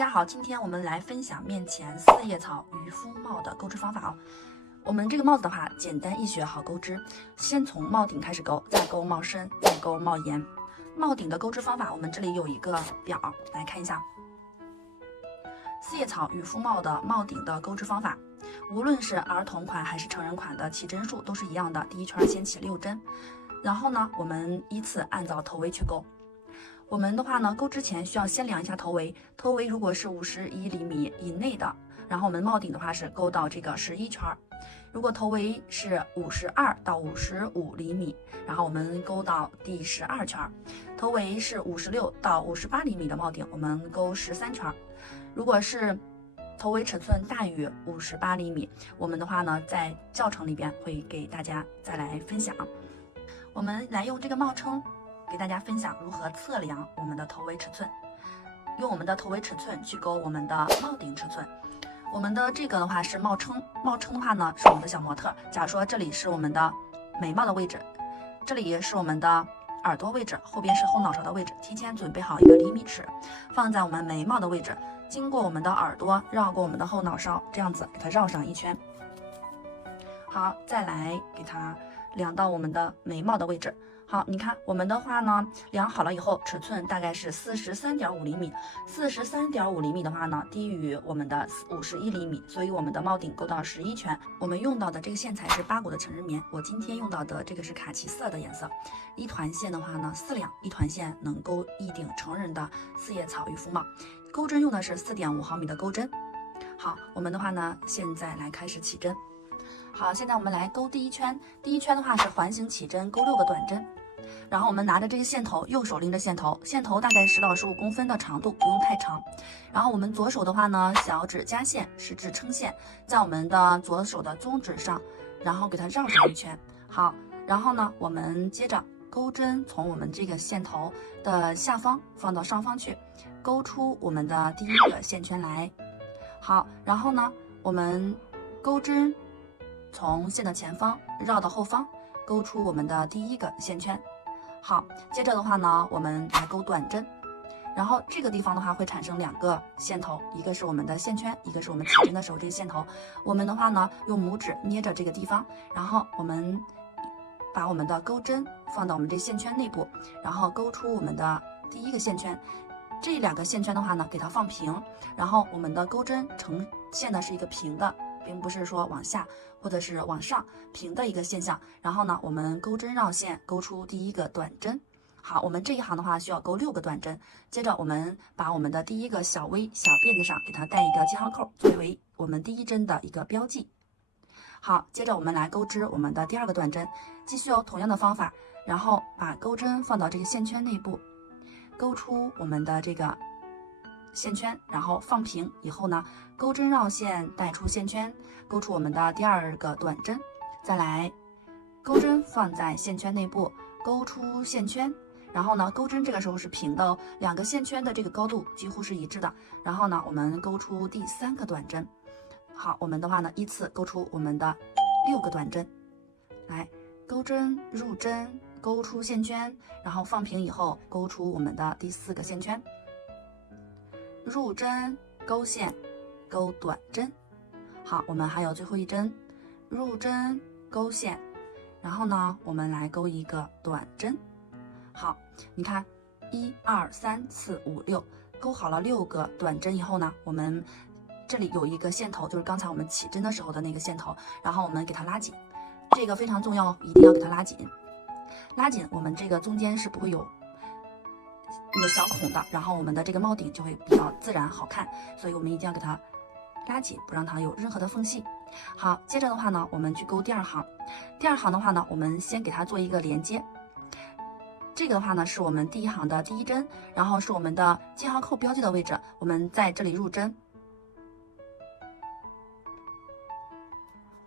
家好，今天我们来分享面前四叶草渔夫帽的钩织方法哦。我们这个帽子的话，简单易学，好钩织。先从帽顶开始钩，再钩帽身，再钩帽檐。帽顶的钩织方法，我们这里有一个表，来看一下。四叶草渔夫帽的帽顶的钩织方法，无论是儿童款还是成人款的起针数都是一样的。第一圈先起6针，然后呢，我们依次按照头围去钩。我们的话呢，钩之前需要先量一下头围，头围如果是51厘米以内的，然后我们帽顶的话是钩到这个11圈。如果头围是52到55厘米，然后我们钩到第12圈。头围是56到58厘米的帽顶，我们钩13圈。如果是头围尺寸大于58厘米，我们的话呢，在教程里边会给大家再来分享。我们来用这个帽称给大家分享如何测量我们的头围尺寸，用我们的头围尺寸去钩我们的帽顶尺寸。我们的这个的话是帽称，帽称的话呢是我们的小模特。假如说这里是我们的眉毛的位置，这里是我们的耳朵位置，后边是后脑勺的位置，提前准备好一个厘米尺，放在我们眉毛的位置，经过我们的耳朵，绕过我们的后脑勺，这样子给它绕上一圈。好，再来给它量到我们的眉毛的位置。好，你看我们的话呢，量好了以后，尺寸大概是43.5厘米。43.5厘米的话呢，低于我们的51厘米，所以我们的帽顶钩到11圈。我们用到的这个线材是8股的成人棉，我今天用到的这个是卡其色的颜色。一团线的话呢，4两，一团线能钩1顶成人的四叶草渔夫帽。钩针用的是4.5毫米的钩针。好，我们的话呢，现在来开始起针。好，现在我们来钩第一圈。第一圈的话是环形起针，钩6个短针。然后我们拿着这个线头，右手拎着线头，线头大概10到15公分的长度，不用太长。然后我们左手的话呢，小指夹线，食指撑线，在我们的左手的中指上，然后给它绕上一圈。好，然后呢，我们接着钩针从我们这个线头的下方放到上方去，钩出我们的第一个线圈来。好，然后呢，我们钩针从线的前方绕到后方，钩出我们的第一个线圈。好，接着的话呢，我们来钩短针，然后这个地方的话会产生2个线头，一个是我们的线圈，一个是我们起针的时候这个线头。我们的话呢，用拇指捏着这个地方，然后我们把我们的钩针放到我们这线圈内部，然后钩出我们的第一个线圈。这2个线圈的话呢，给它放平，然后我们的钩针呈现的是一个平的，并不是说往下或者是往上，平的一个现象。然后呢，我们钩针绕线，钩出第一个短针。好，我们这一行的话需要钩6个短针。接着我们把我们的第一个小V小辫子上给它带一个记号扣，作为我们第一针的一个标记。好，接着我们来钩织我们的第2个短针，继续同样的方法，然后把钩针放到这个线圈内部，钩出我们的这个线圈，然后放平以后呢，钩针绕线带出线圈，钩出我们的第2个短针。再来钩针放在线圈内部，钩出线圈，然后呢，钩针这个时候是平的哦，2个线圈的这个高度几乎是一致的。然后呢，我们钩出第3个短针。好，我们的话呢，依次钩出我们的6个短针。来，钩针入针，钩出线圈，然后放平以后，钩出我们的第4个线圈。入针钩线，钩短针。好，我们还有最后一针，入针钩线，然后呢，我们来钩一个短针。好，你看1、2、3、4、5、6，钩好了6个短针以后呢，我们这里有一个线头，就是刚才我们起针的时候的那个线头，然后我们给它拉紧，这个非常重要，一定要给它拉紧。拉紧，我们这个中间是不会有一个小孔的，然后我们的这个帽顶就会比较自然好看，所以我们一定要给它拉紧，不让它有任何的缝隙。好，接着的话呢，我们去钩第2行。第2行的话呢，我们先给它做一个连接。这个的话呢，是我们第1行的第1针，然后是我们的记号扣标记的位置，我们在这里入针。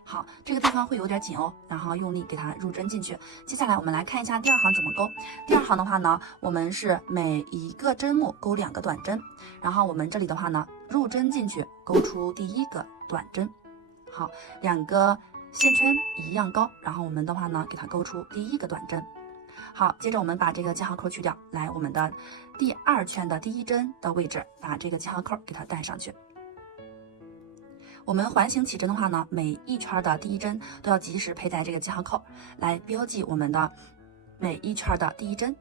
好，这个地方会有点紧哦，然后用力给它入针进去。接下来我们来看一下第2行怎么钩。第2行的话呢，我们是每一个针目钩2个短针，然后我们这里的话呢，入针进去，钩出第1个短针。好，2个线圈一样高，然后我们的话呢，给它钩出第1个短针。好，接着我们把这个记号扣去掉，来我们的第2圈的第1针的位置，把这个记号扣给它带上去。我们环形起针的话呢，每一圈的第1针都要及时佩戴这个记号扣，来标记我们的每一圈的第1针。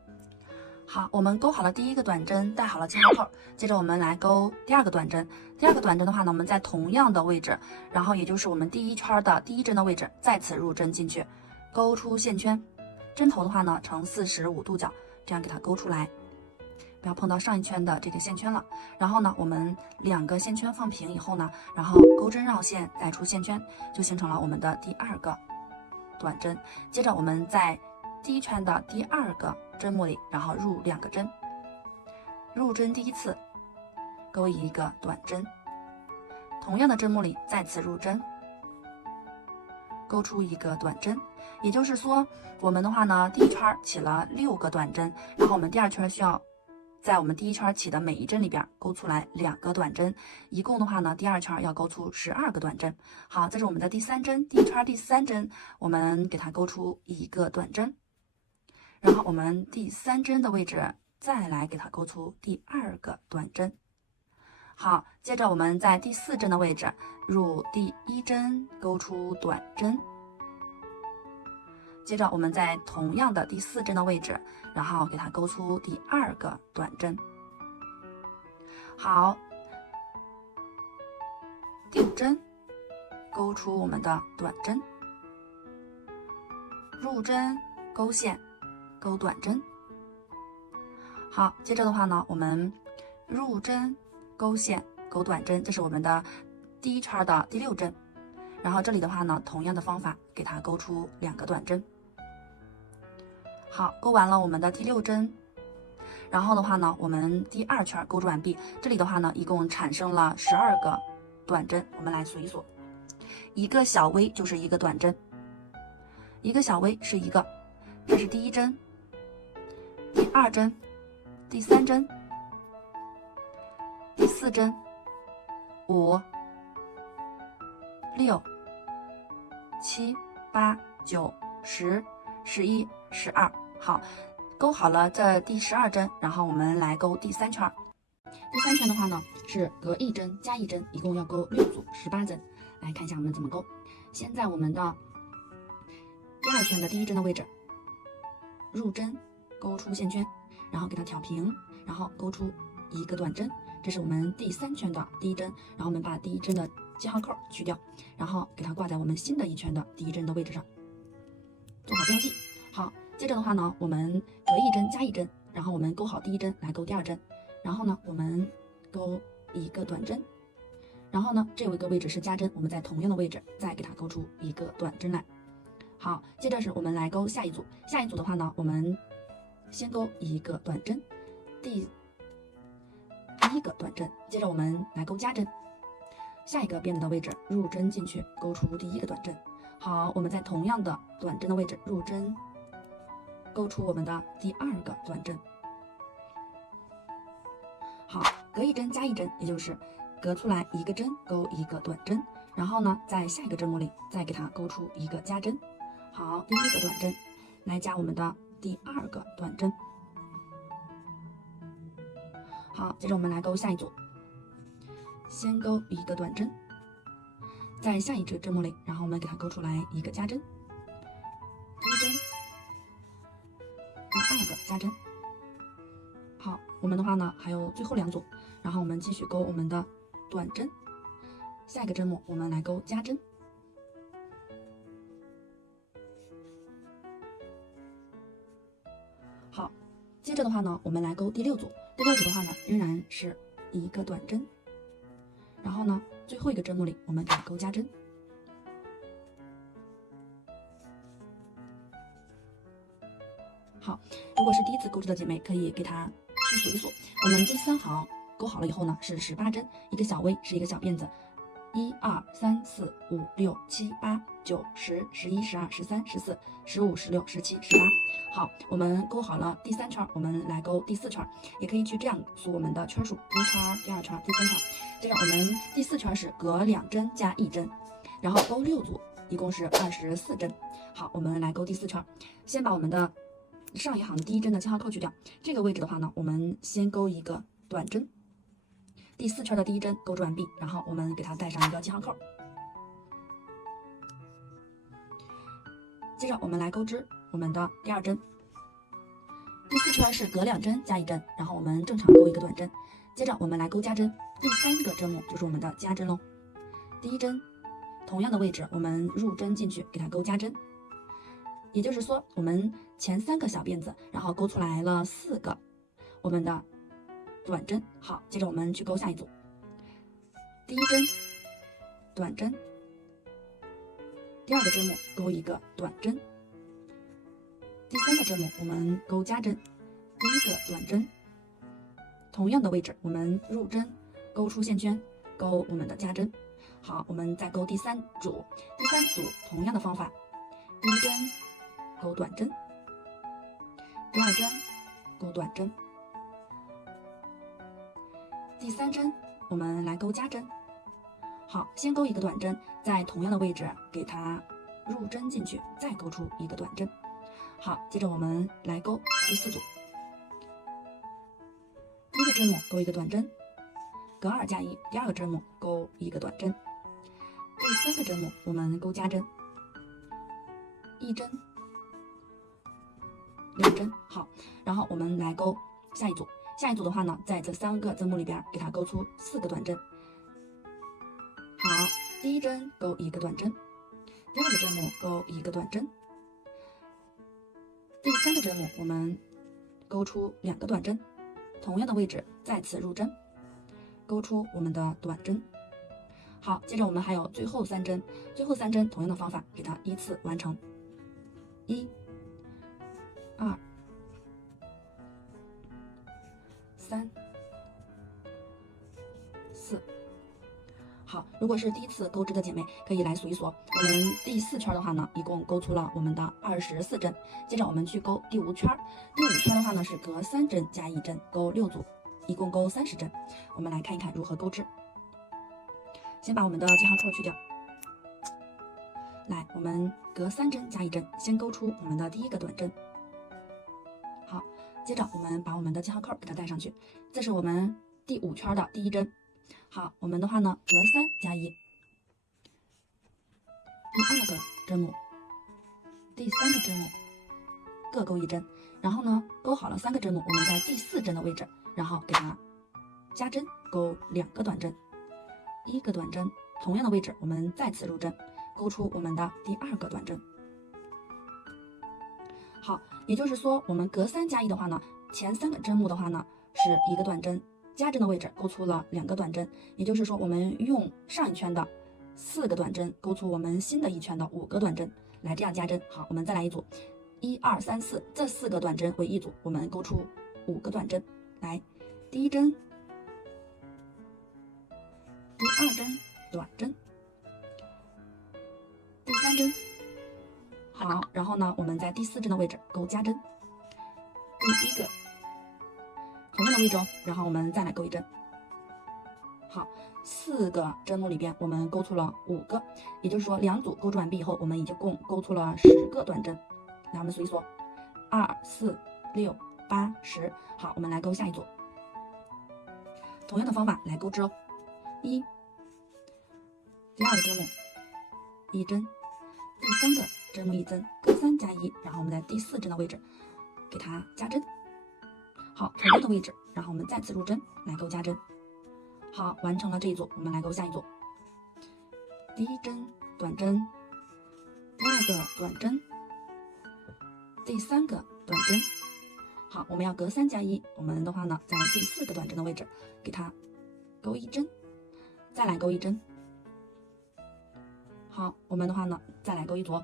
好，我们勾好了第1个短针，带好了记号扣，接着我们来勾第2个短针。第2个短针的话呢，我们在同样的位置，然后也就是我们第1圈的第1针的位置，再次入针进去，勾出线圈。针头的话呢，呈45度角，这样给它勾出来，不要碰到上一圈的这个线圈了。然后呢，我们2个线圈放平以后呢，然后钩针绕线，带出线圈，就形成了我们的第2个短针。接着我们在第1圈的第2个针目里，然后入2个针，入针第1次勾一个短针，同样的针目里再次入针，勾出一个短针。也就是说，我们的话呢，第1圈起了6个短针，然后我们第2圈需要在我们第1圈起的每一针里边勾出来2个短针，一共的话呢，第2圈要勾出12个短针。好，这是我们的第3针，第1圈第3针，我们给它勾出一个短针，然后我们第3针的位置再来给它勾出第2个短针。好，接着我们在第4针的位置入第1针，勾出短针。接着我们在同样的第4针的位置，然后给它勾出第2个短针。好，第5针勾出我们的短针，入针勾线勾短针。好，接着的话呢，我们入针勾线勾短针，这是我们的第1圈的第6针。然后这里的话呢，同样的方法给它勾出2个短针。好，勾完了我们的第6针，然后的话呢，我们第2圈勾织完毕。这里的话呢，一共产生了12个短针，我们来数一数，一个小 V 就是一个短针，一个小 V 是一个，这是第1针，第2针，第3针，第4针，5、6、7、8、9、10、11、12。好，勾好了这第12针，然后我们来勾第3圈。第3圈的话呢，是隔1针加1针，一共要勾6组18针。来看一下我们怎么勾。先在我们的第2圈的第1针的位置入针，勾出线圈，然后给它挑平，然后勾出一个短针，这是我们第3圈的第1针。然后我们把第1针的记号扣去掉，然后给它挂在我们新的1圈的第1针的位置上，做好标记。好，接着的话呢，我们隔1针加1针，然后我们勾好第1针来勾第2针，然后呢，我们勾一个短针，然后呢，这有一个位置是加针，我们在同样的位置再给它勾出一个短针来。好，接着是我们来勾下一组，下一组的话呢，我们先勾一个短针，第1个短针，接着我们来勾加针，下一个辫子的位置入针进去，勾出第1个短针。好，我们在同样的短针的位置入针，勾出我们的第2个短针。好，隔1针加1针，也就是隔出来一个针勾一个短针，然后呢，在下一个针目里再给它勾出一个加针。好，第1个短针来加我们的第2个短针。好，接着我们来勾下一组，先勾一个短针，在下一个针目里，然后我们给它勾出来一个加针，第1针，第2个加针。好，我们的话呢还有最后2组，然后我们继续勾我们的短针，下一个针目我们来勾加针。好，接着的话呢，我们来勾第6组，第6组的话呢仍然是一个短针，然后呢最后一个针目里我们给它勾加针。好，如果是第一次钩织的姐妹，可以给它去数一数。我们第3行钩好了以后呢，是18针，一个小 V 是一个小辫子，1、2、3、4、5、6、7、8、9、10、11、12、13、14、15、16、17、18。好，我们钩好了第3圈，我们来勾第4圈，也可以去这样数我们的圈数：第1圈、第2圈、第3圈。这样我们第4圈是隔2针加1针，然后勾6组，一共是24针。好，我们来勾第4圈，先把我们的上一行第一针的记号扣去掉，这个位置的话呢，我们先勾一个短针，第4圈的第一针钩织完毕，然后我们给它带上一个记号扣。接着我们来钩织我们的第2针，第4圈是隔2针加1针，然后我们正常钩一个短针。接着我们来钩加针，第3个针目就是我们的加针喽。第1针同样的位置，我们入针进去给它钩加针，也就是说我们前3个小辫子，然后钩出来了4个我们的短针。好，接着我们去钩下一组，第1针短针，第2个针目钩一个短针，第3个针目我们钩加针，第1个短针，同样的位置我们入针钩出线圈，钩我们的加针。好，我们再钩第3组，第3组同样的方法，第1针钩短针，第2针钩短针，第3针我们来钩加针。好，先钩一个短针，在同样的位置给它入针进去，再钩出一个短针。好，接着我们来钩第4组，第1个针目钩一个短针，隔2加1，第2个针目钩一个短针，第3个针目我们钩加针，1针2针。好，然后我们来钩下一组，下一组的话呢，在这3个针目里边给它钩出4个短针。好，第1针钩一个短针，第2个针目钩一个短针，第3个针目我们钩出2个短针，同样的位置再次入针，钩出我们的短针。好，接着我们还有最后3针，最后3针同样的方法给它依次完成，1、2、3、4。好，如果是第一次钩织的姐妹，可以来数一数。我们第4圈的话呢，一共钩出了我们的24针。接着我们去钩第5圈，第5圈的话呢是隔3针加1针，钩6组，一共钩30针。我们来看一看如何钩织。先把我们的记号扣去掉。来，我们隔3针加1针，先钩出我们的第1个短针。好，接着我们把我们的记号扣给它带上去，这是我们第5圈的第1针。好，我们的话呢，隔3加1，第2个针目，第3个针目各钩1针，然后呢，钩好了3个针目，我们在第4针的位置，然后给它加针，钩2个短针，1个短针，同样的位置，我们再次入针，钩出我们的第2个短针。好，也就是说，我们隔3加1的话呢，前3个针目的话呢，是1个短针。加针的位置钩出了2个短针，也就是说我们用上一圈的4个短针钩出我们新的一圈的5个短针，来这样加针。好，我们再来一组，1、2、3、4，这4个短针为一组，我们钩出5个短针。来，第1针，第2针短针，第3针。好，然后呢，我们在第4针的位置钩加针，第1个。同样的位置哦，然后我们再来钩1针。好，4个针目里边我们钩出了5个，也就是说2组钩织完毕以后，我们已经共钩出了10个短针。来，我们数一数，2、4、6、8、10。好，我们来钩下一组，同样的方法来钩织哦。第2个针目1针，第3个针目1针，隔3加1，然后我们在第4针的位置给它加针。好，同样的位置，然后我们再次入针来钩加针。好，完成了这一组，我们来钩下一组。第1针短针，第2个短针，第3个短针。好，我们要隔3加1，我们的话呢，在第4个短针的位置给它钩1针，再来钩1针。好，我们的话呢，再来钩一组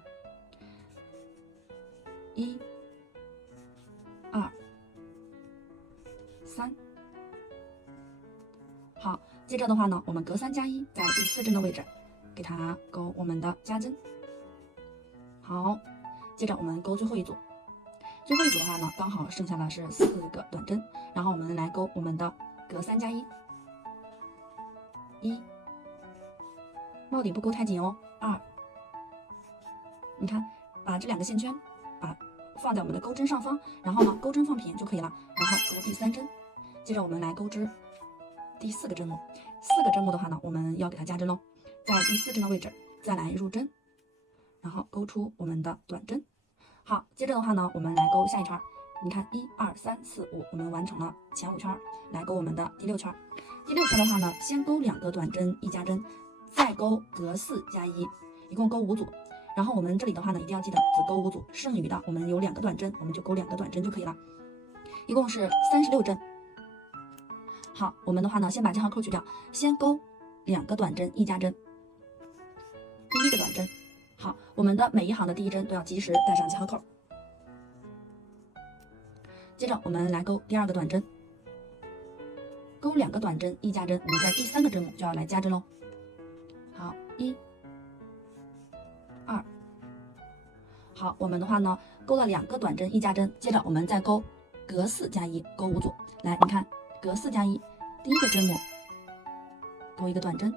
，1、2、3。好，接着的话呢，我们隔3加1，在第4针的位置给它钩我们的加针。好，接着我们钩最后一组，最后一组的话呢，刚好剩下的是4个短针，然后我们来钩我们的隔3加1，帽顶不勾太紧哦，2，你看把这2个线圈把放在我们的钩针上方，然后呢钩针放平就可以了，然后钩第3针，接着我们来钩织第4个针目，4个针目的话呢，我们要给它加针喽，在第4针的位置再来入针，然后勾出我们的短针。好，接着的话呢，我们来勾下一圈。你看1、2、3、4、5，我们完成了前5圈，来勾我们的第6圈。第6圈的话呢，先勾2个短针1加针，再勾隔4加1，一共勾5组。然后我们这里的话呢，一定要记得只勾5组，剩余的我们有2个短针，我们就勾2个短针就可以了，一共是36针。好，我们的话呢，先把记号扣去掉，先勾2个短针1加针，第1个短针。好，我们的每一行的第1针都要及时带上记号扣。接着我们来勾第2个短针，勾2个短针1加针，我们在第3个针目就要来加针喽。好，1、2，好，我们的话呢，勾了2个短针1加针，接着我们再勾隔4加1，勾5组。来，你看隔4加1，第1个针目勾1个短针，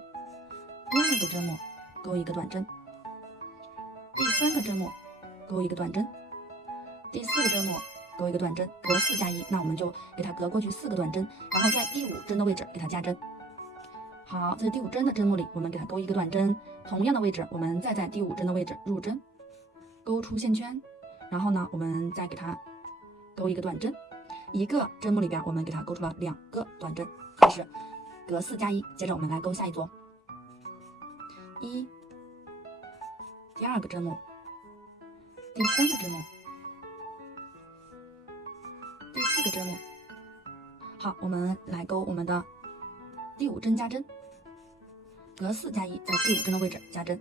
第2个针目勾1个短针，第3个针目勾1个短针，第4个针目勾1个短针，隔4加1，那我们就给它隔过去4个短针，然后在第5针的位置给它加针。好，在第5针的针目里，我们给它勾1个短针，同样的位置，我们再在第5针的位置入针，勾出线圈，然后呢，我们再给它勾1个短针，一个针目里边我们给它勾出了2个短针，这是隔4加1。接着我们来勾下一组，1，第2个针目，第3个针目，第4个针目。好，我们来勾我们的第5针加针，隔4加1，在第5针的位置加针。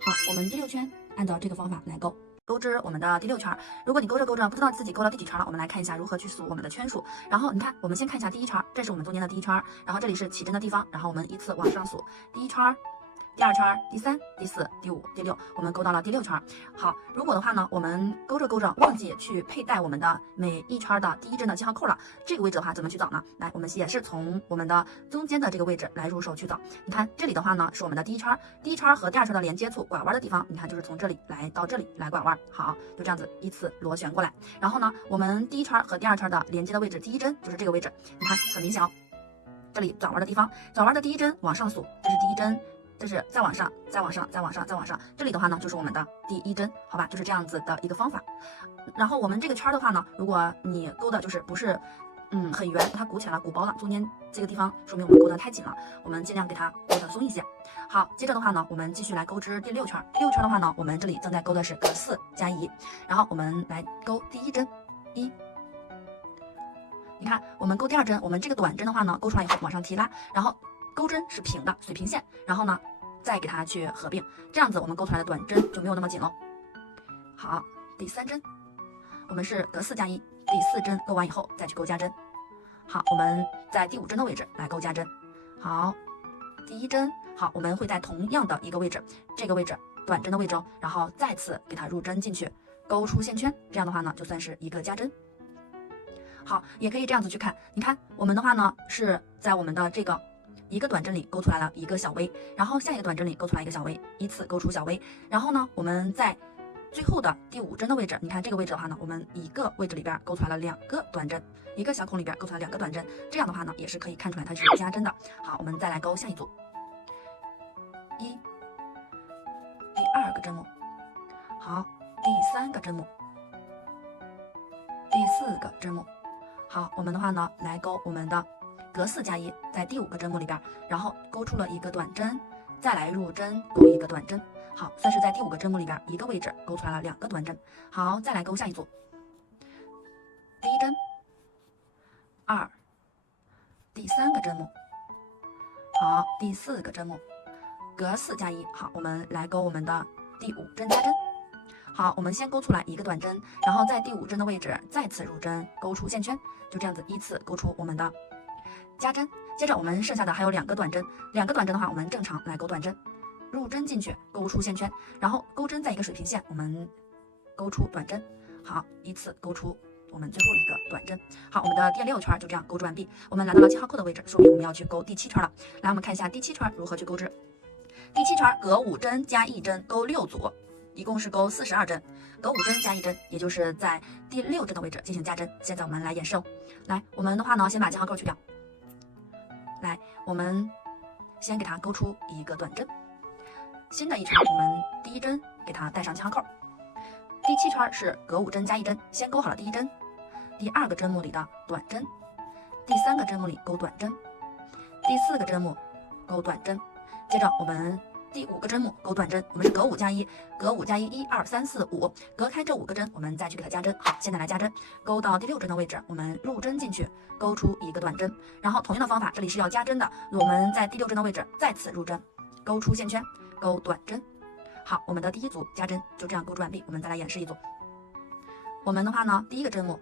好，我们第6圈按照这个方法来勾。勾织我们的第6圈，如果你勾着勾着不知道自己勾到第几圈了，我们来看一下如何去数我们的圈数。然后你看，我们先看一下第1圈，这是我们中间的第1圈，然后这里是起针的地方，然后我们依次往上数，第1圈。第2圈、第3、第4、第5、第6，我们勾到了第6圈。好，如果的话呢，我们勾着勾着忘记去佩戴我们的每一圈的第1针的记号扣了，这个位置的话怎么去找呢？来，我们也是从我们的中间的这个位置来入手去找。你看这里的话呢，是我们的第1圈，第1圈和第2圈的连接处拐弯的地方，你看就是从这里来到这里来拐弯。好，就这样子依次螺旋过来。然后呢，我们第1圈和第2圈的连接的位置，第1针就是这个位置，你看很明显哦，这里转弯的地方，转弯的第1针往上数，这是第1针。这是再往上，再往上，再往上，再往上，这里的话呢，就是我们的第1针，好吧，就是这样子的一个方法。然后我们这个圈的话呢，如果你勾的就是不是很圆，它鼓起来了，鼓包了，中间这个地方说明我们勾的太紧了，我们尽量给它勾的松一些。好，接着的话呢，我们继续来勾织第6圈。第6圈的话呢，我们这里正在勾的是隔4加1，然后我们来勾第1针1。你看，我们勾第2针，我们这个短针的话呢，勾出来以后往上提拉，然后钩针是平的水平线，然后呢再给它去合并，这样子我们勾出来的短针就没有那么紧喽。好，第3针我们是隔4加1，第4针勾完以后再去勾加针。好，我们在第5针的位置来勾加针。好，第1针，好，我们会在同样的一个位置，这个位置短针的位置哦，然后再次给它入针进去，勾出线圈，这样的话呢就算是一个加针。好，也可以这样子去看，你看我们的话呢是在我们的这个一个短针里勾出来了一个小 V， 然后下一个短针里勾出来一个小 V， 依次勾出小 V， 然后呢我们在最后的第5针的位置，你看这个位置的话呢，我们一个位置里边勾出来了2个短针，一个小孔里边勾出来2个短针，这样的话呢也是可以看出来它是加针的。好，我们再来勾下一组第2个针目，好，第3个针目，第4个针目。好，我们的话呢来勾我们的隔4加1，在第5个针目里边，然后勾出了一个短针，再来入针勾一个短针。好，算是在第5个针目里边一个位置勾出来了2个短针。好，再来勾下一组，第1针2，第3个针目，好，第4个针目，隔4加1。好，我们来勾我们的第5针加针。好，我们先勾出来一个短针，然后在第5针的位置再次入针勾出线圈，就这样子依次勾出我们的加针。接着我们剩下的还有2个短针，2个短针的话我们正常来勾短针，入针进去勾出线圈，然后钩针在一个水平线，我们勾出短针。好，依次勾出我们最后一个短针。好，我们的第6圈就这样勾织完毕。我们来到了记号扣的位置，说明我们要去勾第7圈了。来，我们看一下第7圈如何去钩织。第7圈隔5针加1针勾6组，一共是钩42针，钩5针加1针，也就是在第6针的位置进行加针。现在我们来演示哦。来，我们的话呢，先把记号扣去掉。来，我们先给它钩出一个短针。新的一圈，我们第1针给它带上记号扣。第7圈是隔5针加1针，先钩好了第1针，第2个针目里的短针，第3个针目里钩短针，第4个针目钩短针，接着我们第5个针目钩短针，我们是隔5加1，隔5加1，1、2、3、4、5，隔开这5个针，我们再去给它加针。好，现在来加针，钩到第6针的位置，我们入针进去，钩出一个短针，然后同样的方法，这里是要加针的，我们在第6针的位置再次入针，钩出线圈，钩短针。好，我们的第1组加针就这样钩出完毕。我们再来演示一组。我们的话呢，第1个针目，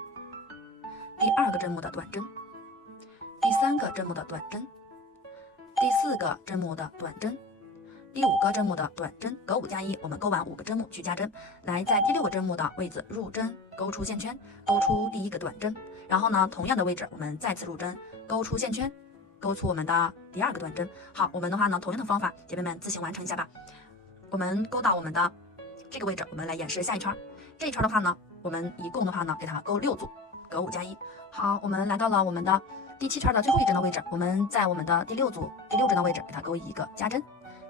第2个针目的短针，第3个针目的短针，第4个针目的短针，第5个针目的短针，隔5加1，我们钩完5个针目去加针。来，在第6个针目的位置入针，钩出线圈，钩出第1个短针。然后呢，同样的位置我们再次入针，钩出线圈，钩出我们的第2个短针。好，我们的话呢，同样的方法，姐妹们自行完成一下吧。我们钩到我们的这个位置，我们来演示下一圈。这一圈的话呢，我们一共的话呢，给它钩6组，隔5加1。好，我们来到了我们的第7圈的最后一针的位置，我们在我们的第6组第6针的位置给它钩一个加针，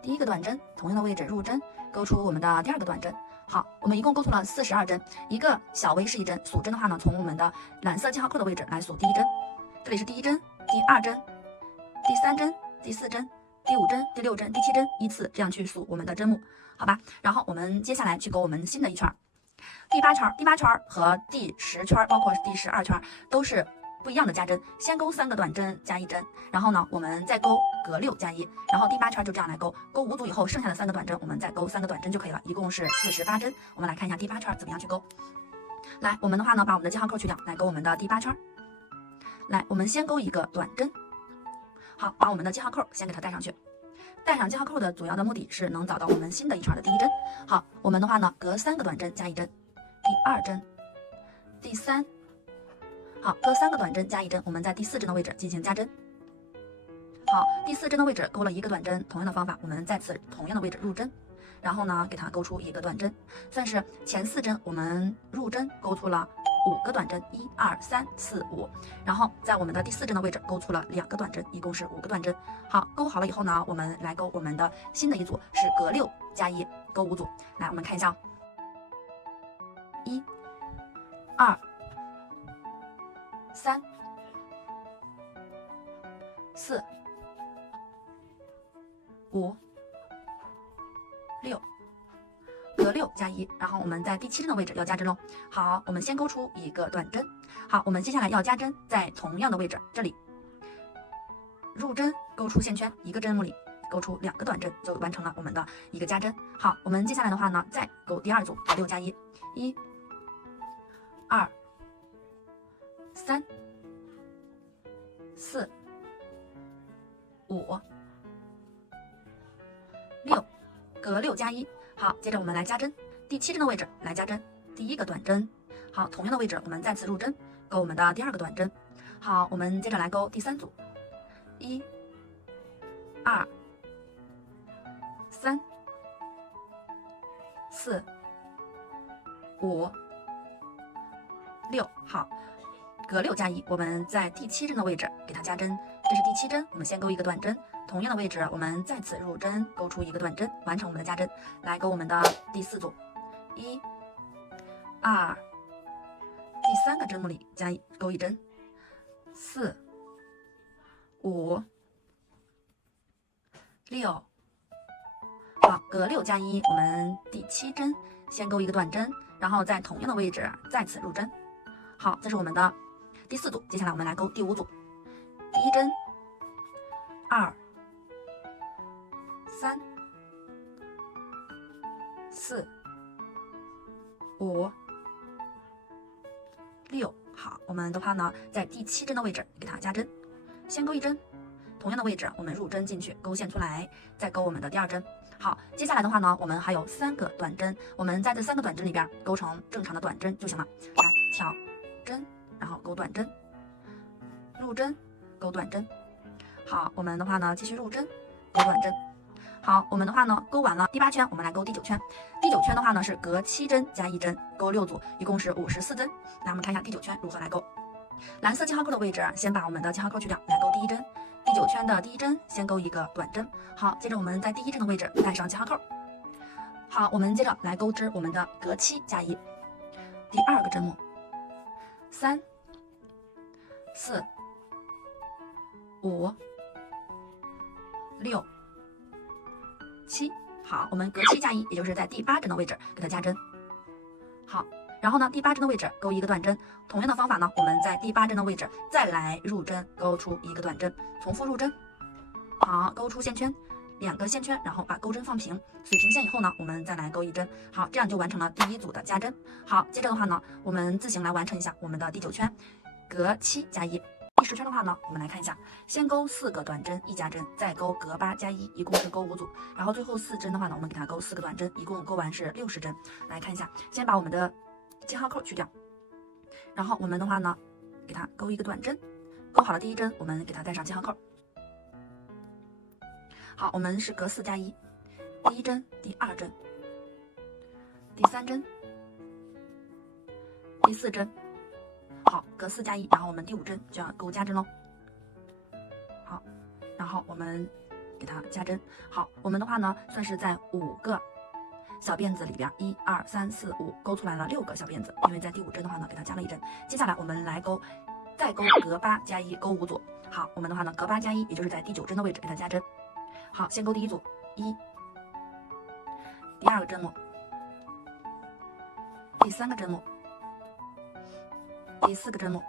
第1个短针，同样的位置入针，钩出我们的第2个短针。好，我们一共钩出了42针，一个小 V 是1针，数针的话呢，从我们的蓝色记号扣的位置来数第1针，这里是第1针、第2针、第3针、第4针、第5针、第6针、第7针，依次这样去数我们的针目，好吧？然后我们接下来去钩我们新的一圈，第8圈和第10圈，包括第12圈都是不一样的加针，先钩3个短针加1针，然后呢，我们再钩隔6加1，然后第8圈就这样来钩，钩5组以后，剩下的3个短针我们再钩3个短针就可以了，一共是48针。我们来看一下第8圈怎么样去钩。来，我们的话呢，把我们的记号扣去掉，来钩我们的第8圈。来，我们先钩一个短针。好，把我们的记号扣先给它带上去。带上记号扣的主要的目的是能找到我们新的一圈的第1针。好，我们的话呢，隔3个短针加1针，第2针，第3。好，隔3个短针加1针，我们在第4针的位置进行加针。好，第4针的位置钩了1个短针，同样的方法，我们再次同样的位置入针，然后呢，给它钩出一个短针，算是前4针我们入针钩出了5个短针，1、2、3、4、5，然后在我们的第4针的位置钩出了2个短针，一共是5个短针。好，钩好了以后呢，我们来钩我们的新的一组，是隔6加1，钩5组。来，我们看一下，1、2、3、4、5、6，隔6加1，然后我们在第7针的位置要加针喽。好，我们先钩出一个短针。好，我们接下来要加针，在同样的位置这里入针，钩出线圈，一个针目里钩出2个短针，就完成了我们的一个加针。好，我们接下来的话呢，再钩第2组6加1， 1、2、3、4、5、6，隔6加1。好，接着我们来加针，第7针的位置来加针，第1个短针。好，同样的位置我们再次入针，钩我们的第2个短针。好，我们接着来钩第3组，1、2、3、4、5、6。好，隔6加1，我们在第7针的位置给它加针，这是第7针，我们先钩一个短针，同样的位置我们再次入针，钩出一个短针，完成我们的加针。来钩我们的第4组，1、2，第3个针目里钩一针，4、5、6。好，隔6加1，我们第7针先钩一个短针，然后在同样的位置再次入针。好，这是我们的第4组，接下来我们来钩第5组，第1针，2、3、4、5、6。好，我们的话呢，在第7针的位置给它加针，先钩一针，同样的位置我们入针进去，钩线出来，再钩我们的第2针。好，接下来的话呢，我们还有3个短针，我们在这3个短针里边钩成正常的短针就行了。来，挑针，然后钩短针，入针，钩短针。好，我们的话呢，继续入针，钩短针。好。好，我们的话呢，勾完了第8圈，我们来勾第9圈。第9圈的话呢，是隔7针加1针，勾6组，一共是54针。来，我们看一下第9圈如何来勾。蓝色记号扣的位置，先把我们的记号扣去掉，来勾第1针。第9圈的第1针，先勾一个短针。好，接着我们在第1针的位置带上记号扣。好，我们接着来勾织我们的隔7加1，第2个针目，3、4、5、6、7。好，我们隔7加1，也就是在第8针的位置给它加针。好，然后呢，第8针的位置勾一个短针。同样的方法呢，我们在第8针的位置再来入针，勾出一个短针，重复入针。好，勾出线圈，2个线圈，然后把钩针放平，水平线以后呢，我们再来勾一针。好，这样就完成了第1组的加针。好，接着的话呢，我们自行来完成一下我们的第9圈，隔7加1。第10圈的话呢，我们来看一下，先勾4个短针，1加针，再勾隔8加1，一共是勾5组。然后最后4针的话呢，我们给它勾4个短针，一共勾完是60针。来看一下，先把我们的记号扣去掉，然后我们的话呢，给它勾一个短针，勾好了第1针，我们给它带上记号扣。好，我们是隔4加1，第1针、第2针、第3针、第4针。好，隔4加1，然后我们第5针就要勾加针喽。好，然后我们给它加针。好，我们的话呢，算是在5个小辫子里边，1、2、3、4、5，勾出来了6个小辫子，因为在第5针的话呢，给它加了1针。接下来我们来勾，再勾隔8加1，勾5组。好，我们的话呢，隔8加1，也就是在第9针的位置给它加针。好，先勾第1组1，第2个针目，第3个针目，第4个针目，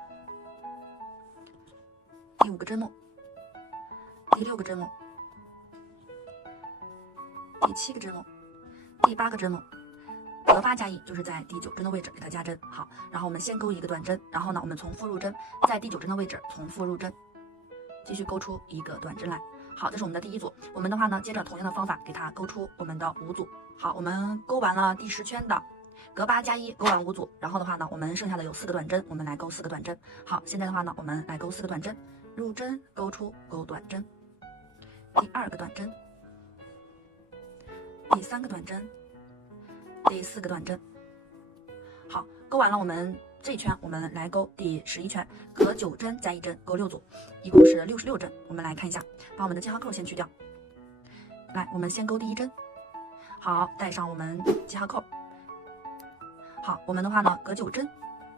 第5个针目，第6个针目，第7个针目，第8个针目。隔8加1，就是在第9针的位置给它加针。好，然后我们先勾一个短针，然后呢，我们重复入针，在第9针的位置重复入针，继续勾出一个短针来。好，这是我们的第1组。我们的话呢，接着同样的方法给它勾出我们的5组。好，我们勾完了第10圈的隔8加1，勾完5组，然后的话呢，我们剩下的有4个短针，我们来勾4个短针。好，现在的话呢，我们来勾4个短针，入针勾出勾短针，第2个短针，第3个短针，第4个短针。好，勾完了我们这一圈，我们来勾第11圈，隔9针加1针，勾6组，一共是66针。我们来看一下，把我们的记号扣先去掉。来，我们先勾第1针，好，带上我们记号扣。好，我们的话呢，隔9针，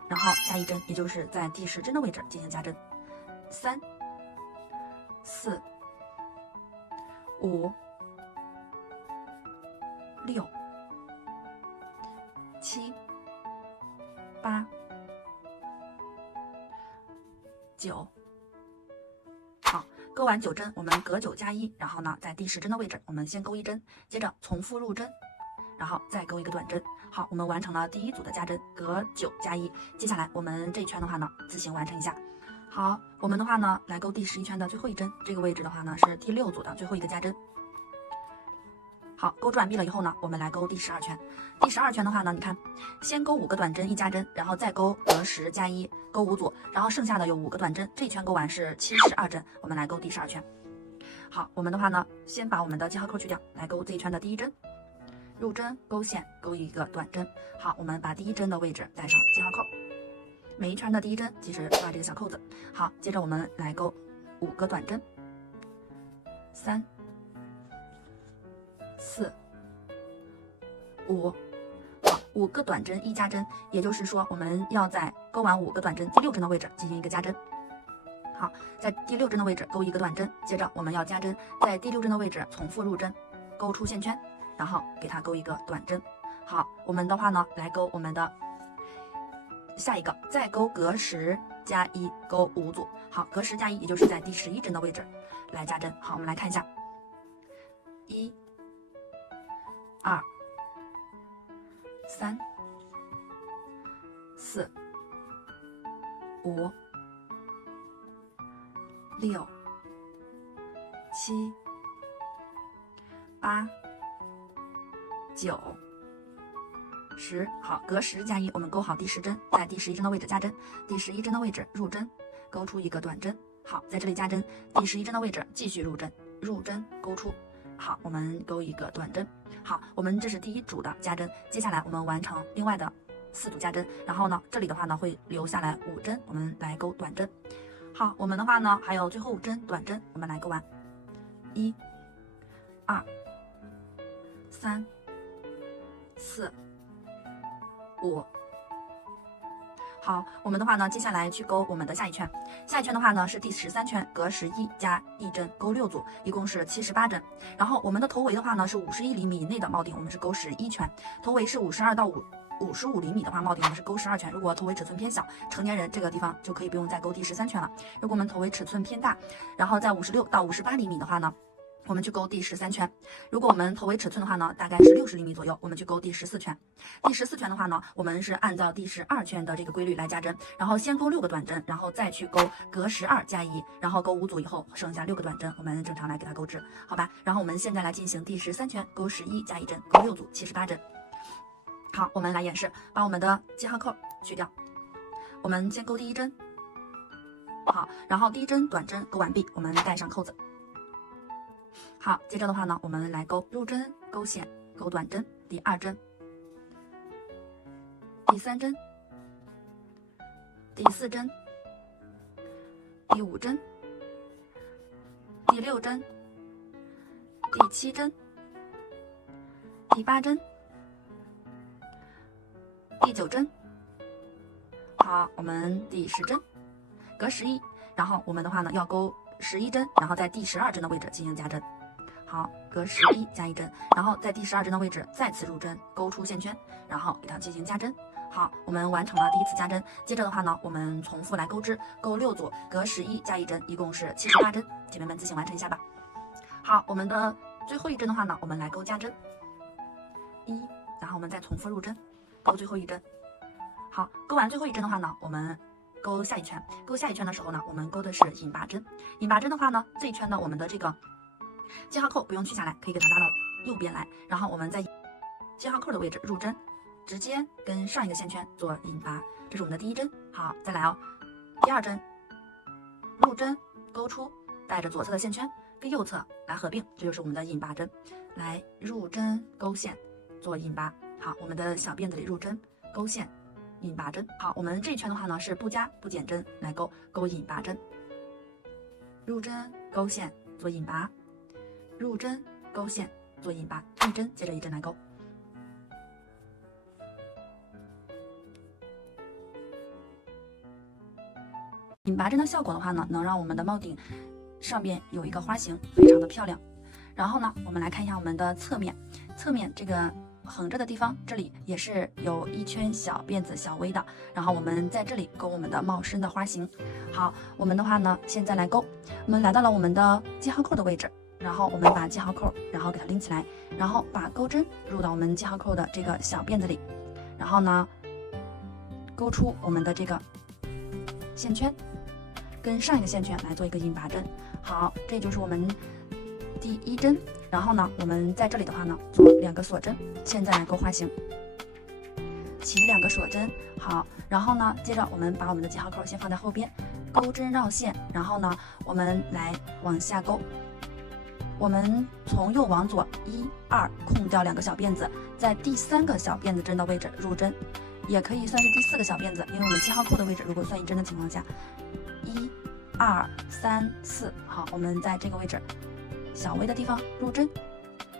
然后加1针，也就是在第10针的位置进行加针。3、4、5、6、7、8、9。好，勾完9针，我们隔9加1，然后呢，在第10针的位置，我们先勾1针，接着重复入针，然后再勾一个短针。好，我们完成了第1组的加针，隔9加1。接下来我们这一圈的话呢，自行完成一下。好，我们的话呢，来勾第11圈的最后一针，这个位置的话呢，是第6组的最后一个加针。好，勾织完毕了以后呢，我们来勾第12圈。第12圈的话呢，你看，先勾5个短针1加针，然后再勾隔10加1，勾5组，然后剩下的有5个短针，这一圈勾完是72针。我们来勾第12圈。好，我们的话呢，先把我们的记号扣去掉，来勾这一圈的第1针，入针勾线，勾一个短针。好，我们把第1针的位置带上记号扣，每一圈的第1针其实挂这个小扣子。好，接着我们来勾5个短针，3、4、5。好，5个短针1加针，也就是说我们要在勾完5个短针第6针的位置进行一个加针。好，在第6针的位置勾一个短针，接着我们要加针，在第6针的位置重复入针，勾出线圈，然后给它勾一个短针。好，我们的话呢，来勾我们的下一个，再勾隔10加1，勾5组。好，隔10加1，也就是在第11针的位置来加针。好，我们来看一下，1、2、3、4、5、6、7、8、9、10。好，隔10加1，我们勾好第10针，在第11针的位置加针，第11针的位置入针，勾出一个短针。好，在这里加针，第11针的位置继续入针，入针勾出。好，我们钩一个短针。好，我们这是第一组的加针，接下来我们完成另外的4组加针，然后呢，这里的话呢会留下来5针，我们来钩短针。好，我们的话呢还有最后5针短针，我们来钩完。1、2、3、4、5。好，我们的话呢，接下来去钩我们的下一圈。下一圈的话呢是第13圈，隔11加1针，钩6组，一共是78针。然后我们的头围的话呢是51厘米以内的铆顶，我们是钩11圈；头围是52到55厘米的话，铆顶我们是钩12圈。如果头围尺寸偏小，成年人这个地方就可以不用再钩第13圈了。如果我们头围尺寸偏大，然后在56到58厘米的话呢，我们去钩第13圈。如果我们头围尺寸的话呢，大概是60厘米左右，我们去钩第14圈。第14圈的话呢，我们是按照第12圈的这个规律来加针，然后先钩6个短针，然后再去钩隔12加1，然后钩5组以后剩下6个短针，我们正常来给它钩织，好吧？然后我们现在来进行第13圈，钩11加1针，钩6组78针。好，我们来演示，把我们的记号扣去掉，我们先钩第1针，好，然后第1针短针钩完毕，我们带上扣子。好，接着的话呢，我们来钩入针、钩线、钩短针，第2针、第3针、第4针、第5针、第6针、第7针、第8针、第9针。好，我们第10针，隔11，然后我们的话呢要钩11针，然后在第12针的位置进行加针。好，隔11加1针，然后在第12针的位置再次入针，钩出线圈，然后给它进行加针。好，我们完成了第1次加针。接着的话呢，我们重复来钩织，钩6组，隔11加1针，一共是78针。姐妹们自行完成一下吧。好，我们的最后1针的话呢，我们来钩加针1，然后我们再重复入针，钩最后1针。好，钩完最后1针的话呢，我们钩下一圈。钩下一圈的时候呢，我们钩的是引拔针。引拔针的话呢，这一圈呢，我们的这个记号扣不用取下来，可以给它拉到右边来，然后我们在记号扣的位置入针，直接跟上一个线圈做引拔，这是我们的第1针。好，再来哦，第2针入针钩出，带着左侧的线圈跟右侧来合并，这就是我们的引拔针。来入针钩线做引拔。好，我们的小辫子里入针钩线引拔针。好，我们这一圈的话呢是不加不减针来钩引拔针，入针钩线做引拔，入针钩线做引拔，1针接着1针来钩。引拔针的效果的话呢，能让我们的帽顶上边有一个花型，非常的漂亮。然后呢，我们来看一下我们的侧面，侧面这个横着的地方，这里也是有1圈小辫子小 V 的，然后我们在这里钩我们的帽身的花型。好，我们的话呢，现在来钩，我们来到了我们的记号扣的位置，然后我们把记号扣，然后给它拎起来，然后把钩针入到我们记号扣的这个小辫子里，然后呢，钩出我们的这个线圈，跟上一个线圈来做一个引拔针。好，这就是我们第1针。然后呢，我们在这里的话呢，做2个锁针，现在来钩花型，起2个锁针。好，然后呢，接着我们把我们的记号扣先放在后边，钩针绕线，然后呢，我们来往下钩。我们从右往左，1、2，空掉2个小辫子，在第3个小辫子针的位置入针，也可以算是第4个小辫子，因为我们记号扣的位置如果算1针的情况下，1、2、3、4，好，我们在这个位置小 V 的地方入针。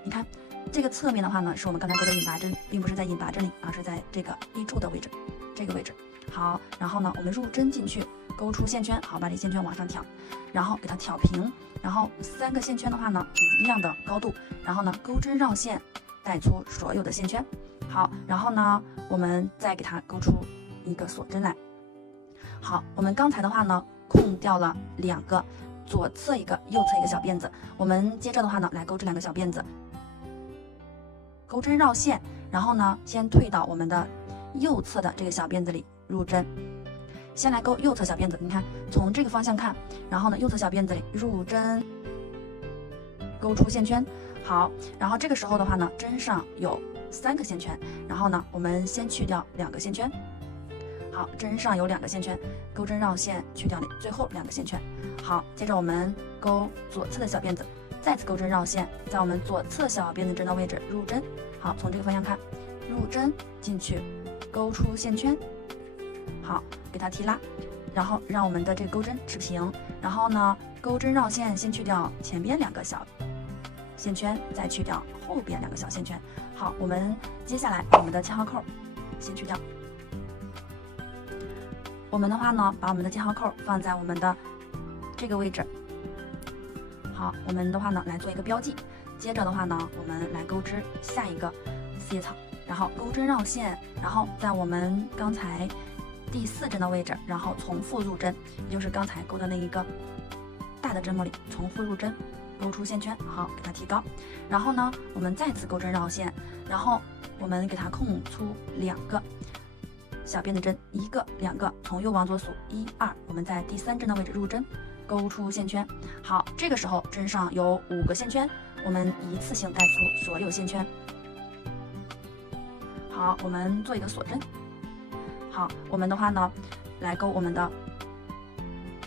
你看这个侧面的话呢，是我们刚才钩的引拔针，并不是在引拔针里，而是在这个立柱的位置，这个位置。好，然后呢，我们入针进去，钩出线圈，好，把这线圈往上挑，然后给它挑平，然后3个线圈的话呢，一样的高度，然后呢，钩针绕线，带出所有的线圈。好，然后呢，我们再给它钩出1个锁针来。好，我们刚才的话呢，空掉了2个。左侧1个，右侧1个小辫子，我们接着的话呢，来钩这2个小辫子，钩针绕线，然后呢，先退到我们的右侧的这个小辫子里入针，先来钩右侧小辫子，你看从这个方向看，然后呢，右侧小辫子里入针，钩出线圈。好，然后这个时候的话呢，针上有3个线圈，然后呢，我们先去掉2个线圈。好，针上有2个线圈，钩针绕线去掉最后2个线圈。好，接着我们钩左侧的小辫子，再次钩针绕线，在我们左侧小辫子针的位置入针。好，从这个方向看，入针进去，勾出线圈。好，给它提拉，然后让我们的这个钩针持平。然后呢，钩针绕线，先去掉前边2个小线圈，再去掉后边2个小线圈。好，我们接下来把我们的记号扣先去掉。我们的话呢，把我们的记号扣放在我们的这个位置。好，我们的话呢来做一个标记。接着的话呢，我们来钩织下一个四叶草，然后钩针绕线，然后在我们刚才第4针的位置，然后重复入针，也就是刚才钩的那一个大的针目里重复入针，勾出线圈。好，给它提高。然后呢，我们再次钩针绕线，然后我们给它空出2个小辫子针，1个、2个，从右往左数1、2，我们在第3针的位置入针，勾出线圈。好，这个时候针上有5个线圈，我们一次性带出所有线圈。好，我们做一个锁针。好，我们的话呢，来钩我们的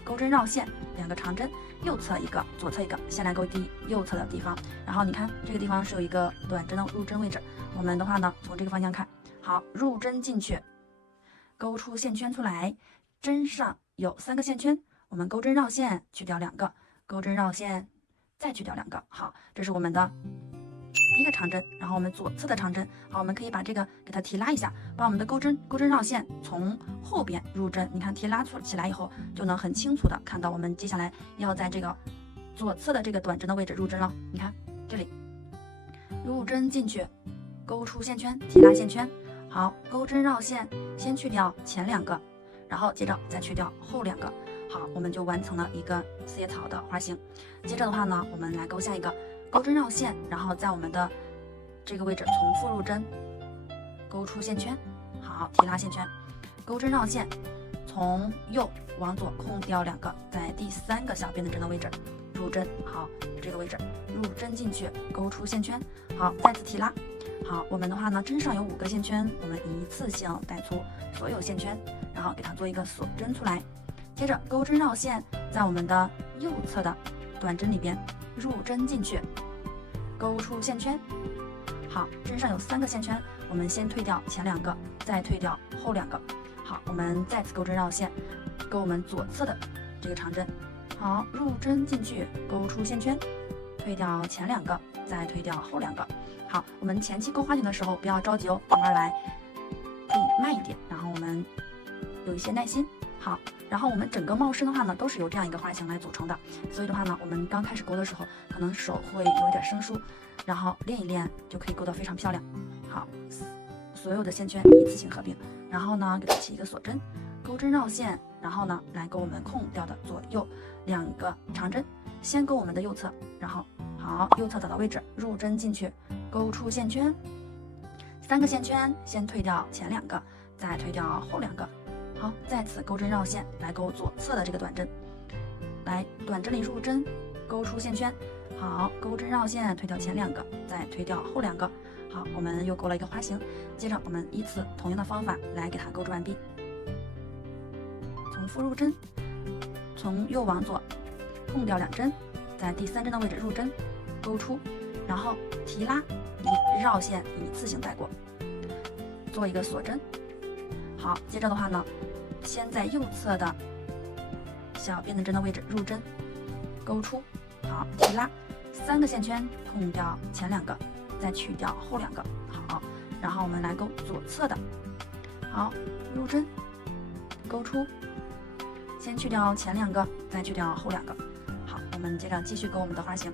钩针绕线，2个长针，右侧1个，左侧1个，先来钩第右侧的地方。然后你看这个地方是有一个短针的入针位置，我们的话呢，从这个方向看，好，入针进去，勾出线圈出来，针上有3个线圈，我们钩针绕线去掉2个，钩针绕线再去掉2个。好，这是我们的第1个长针，然后我们左侧的长针。好，我们可以把这个给它提拉一下，把我们的钩针绕线从后边入针。你看提拉起来以后，就能很清楚的看到我们接下来要在这个左侧的这个短针的位置入针了。你看这里入针进去，勾出线圈，提拉线圈。好，钩针绕线，先去掉前2个，然后接着再去掉后2个。好，我们就完成了一个四叶草的花型。接着的话呢，我们来钩下一个钩针绕线，然后在我们的这个位置重复入针，勾出线圈。好，提拉线圈，钩针绕线，从右往左空掉2个，在第3个小辫子针的位置入针。好，这个位置入针进去，勾出线圈。好，再次提拉。好，我们的话呢，针上有5个线圈，我们一次性带出所有线圈，然后给它做一个锁针出来。接着钩针绕线，在我们的右侧的短针里边入针进去，勾出线圈。好，针上有3个线圈，我们先退掉前2个，再退掉后2个。好，我们再次钩针绕线，钩我们左侧的这个长针。好，入针进去，勾出线圈，退掉前2个，再退掉后2个。好，我们前期钩花型的时候不要着急哦，慢慢来，可以慢一点，然后我们有一些耐心。好，然后我们整个帽身的话呢，都是由这样一个花型来组成的，所以的话呢，我们刚开始钩的时候，可能手会有一点生疏，然后练一练就可以钩得非常漂亮。好，所有的线圈一次性合并，然后呢，给它起一个锁针，钩针绕线，然后呢，来钩我们空掉的左右2个长针，先钩我们的右侧，然后好，右侧找到位置，入针进去，勾出线圈，3个线圈，先退掉前2个，再退掉后2个。好，再次钩针绕线，来钩左侧的这个短针，来短针里入针，勾出线圈。好，钩针绕线，退掉前2个，再退掉后2个。好，我们又钩了一个花型。接着我们依次同样的方法来给它钩织完毕。重复入针，从右往左空掉2针，在第3针的位置入针，勾出，然后提拉，绕线一次性带过，做一个锁针。好，接着的话呢，先在右侧的小辫子针的位置入针，勾出，好，提拉，3个线圈，空掉前2个，再去掉后2个。好，然后我们来钩左侧的，好，入针，勾出，先去掉前2个，再去掉后2个。好，我们接着继续钩我们的花型。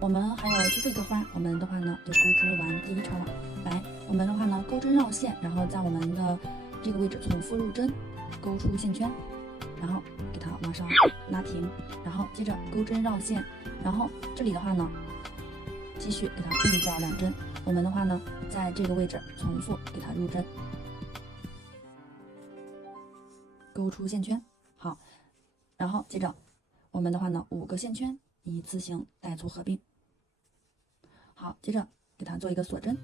我们还有最后一个花，我们的话呢就钩织完第1串了。来，我们的话呢钩针绕线，然后在我们的这个位置重复入针，勾出线圈，然后给它往上拉平，然后接着钩针绕线，然后这里的话呢继续给它并掉2针，我们的话呢，在这个位置重复给它入针，勾出线圈。好，然后接着我们的话呢，5个线圈一次性带粗合并。好，接着给它做一个锁针。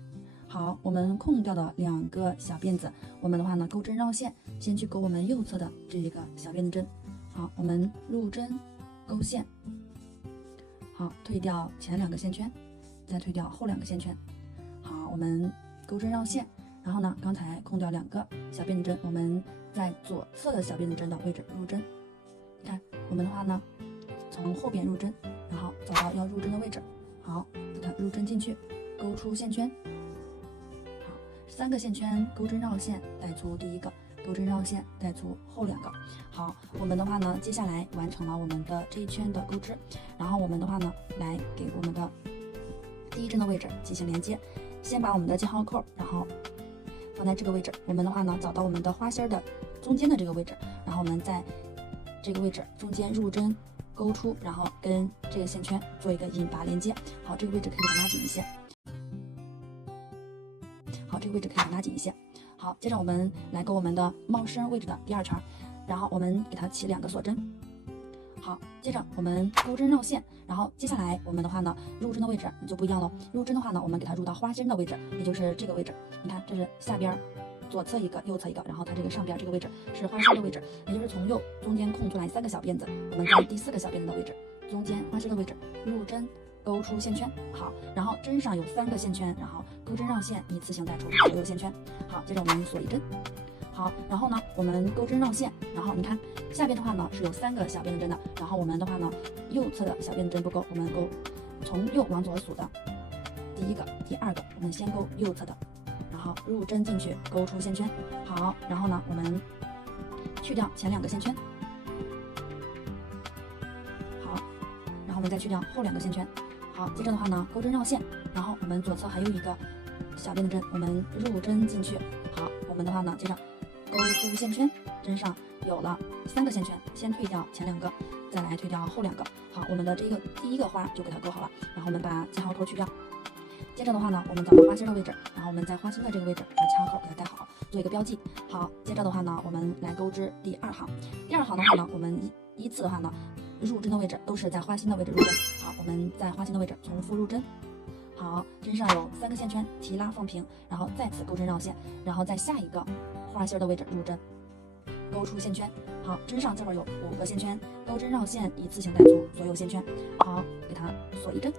好，我们空掉的2个小辫子，我们的话呢钩针绕线，先去勾我们右侧的这一个小辫子针。好，我们入针勾线。好，退掉前2个线圈，再退掉后2个线圈。好，我们钩针绕线，然后呢，刚才空掉2个小辫子针，我们在左侧的小辫子针的位置入针。你看，我们的话呢，从后边入针，然后找到要入针的位置。好，给它入针进去，勾出线圈。好，3个线圈钩针绕线，带粗第1个，钩针绕线，带粗后2个。好，我们的话呢，接下来完成了我们的这一圈的钩织，然后我们的话呢，来给我们的第1针的位置进行连接。先把我们的记号扣，然后放在这个位置。我们的话呢，找到我们的花心的中间的这个位置，然后我们在这个位置中间入针勾出，然后跟这个线圈做一个引拔连接。好，这个位置可以把它拉紧一些。好，这个位置可以把它拉紧一些。好，接着我们来勾我们的帽身位置的第2圈，然后我们给它起2个锁针。好，接着我们钩针绕线，然后接下来我们的话呢，入针的位置就不一样了。入针的话呢，我们给它入到花心的位置，也就是这个位置。你看，这是下边左侧一个，右侧一个，然后它这个上边这个位置是花心的位置，也就是从右中间空出来3个小辫子，我们在第4个小辫子的位置，中间花心的位置入针勾出线圈。好，然后针上有3个线圈，然后钩针绕线，一次性带出所有线圈。好，接着我们锁一针。好，然后呢，我们钩针绕线，然后你看下边的话呢是有3个小辫子针的，然后我们的话呢，右侧的小辫子针不勾，我们勾从右往左数的第1个、第2个，我们先勾右侧的，然后入针进去，勾出线圈。好，然后呢，我们去掉前2个线圈。好，然后我们再去掉后2个线圈。好，接着的话呢，钩针绕线，然后我们左侧还有一个小辫子针，我们入针进去。好，我们的话呢，接着勾出线圈，针上有了3个线圈，先退掉前2个，再来退掉后2个。好，我们的这个第1个花就给它勾好了，然后我们把记号扣去掉。接着的话呢，我们找到花心的位置，然后我们在花心的这个位置把记号扣给它带好，做一个标记。好，接着的话呢，我们来钩织第2行。第2行的话呢，我们依次的话呢，入针的位置都是在花心的位置入针。好，我们在花心的位置重复入针。好，针上有3个线圈，提拉放平，然后再次钩针绕线，然后在下一个花心的位置入针，勾出线圈。好，针上这会有5个线圈，钩针绕线，一次性带出所有线圈。好，给它锁一针。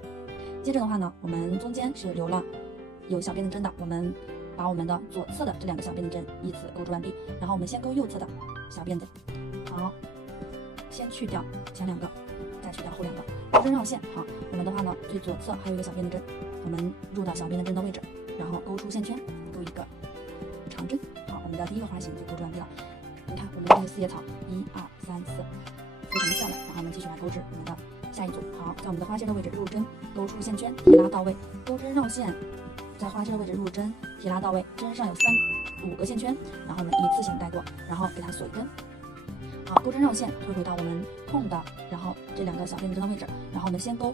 接着的话呢，我们中间是留了有小辫子针的，我们把我们的左侧的这2个小辫子针依次钩织完毕，然后我们先勾右侧的小辫子。好，先去掉前2个，再去掉后2个，钩针绕线。好，我们的话呢，最左侧还有一个小辫子针，我们入到小辫子针的位置，然后勾出线圈，勾一个长针。好，我们的第1个花型就钩织完毕了。你看我们这个4叶草1、2、3、4非常漂亮，然后我们继续来钩织我们的下一组。好，在我们的花心的位置入针，勾出线圈，提拉到位，钩针绕线，在花心的位置入针，提拉到位，针上有5个线圈，然后我们一次性带过，然后给它锁一针。好，钩针绕线，退回到我们空的，然后这2个小辫子针的位置，然后我们先勾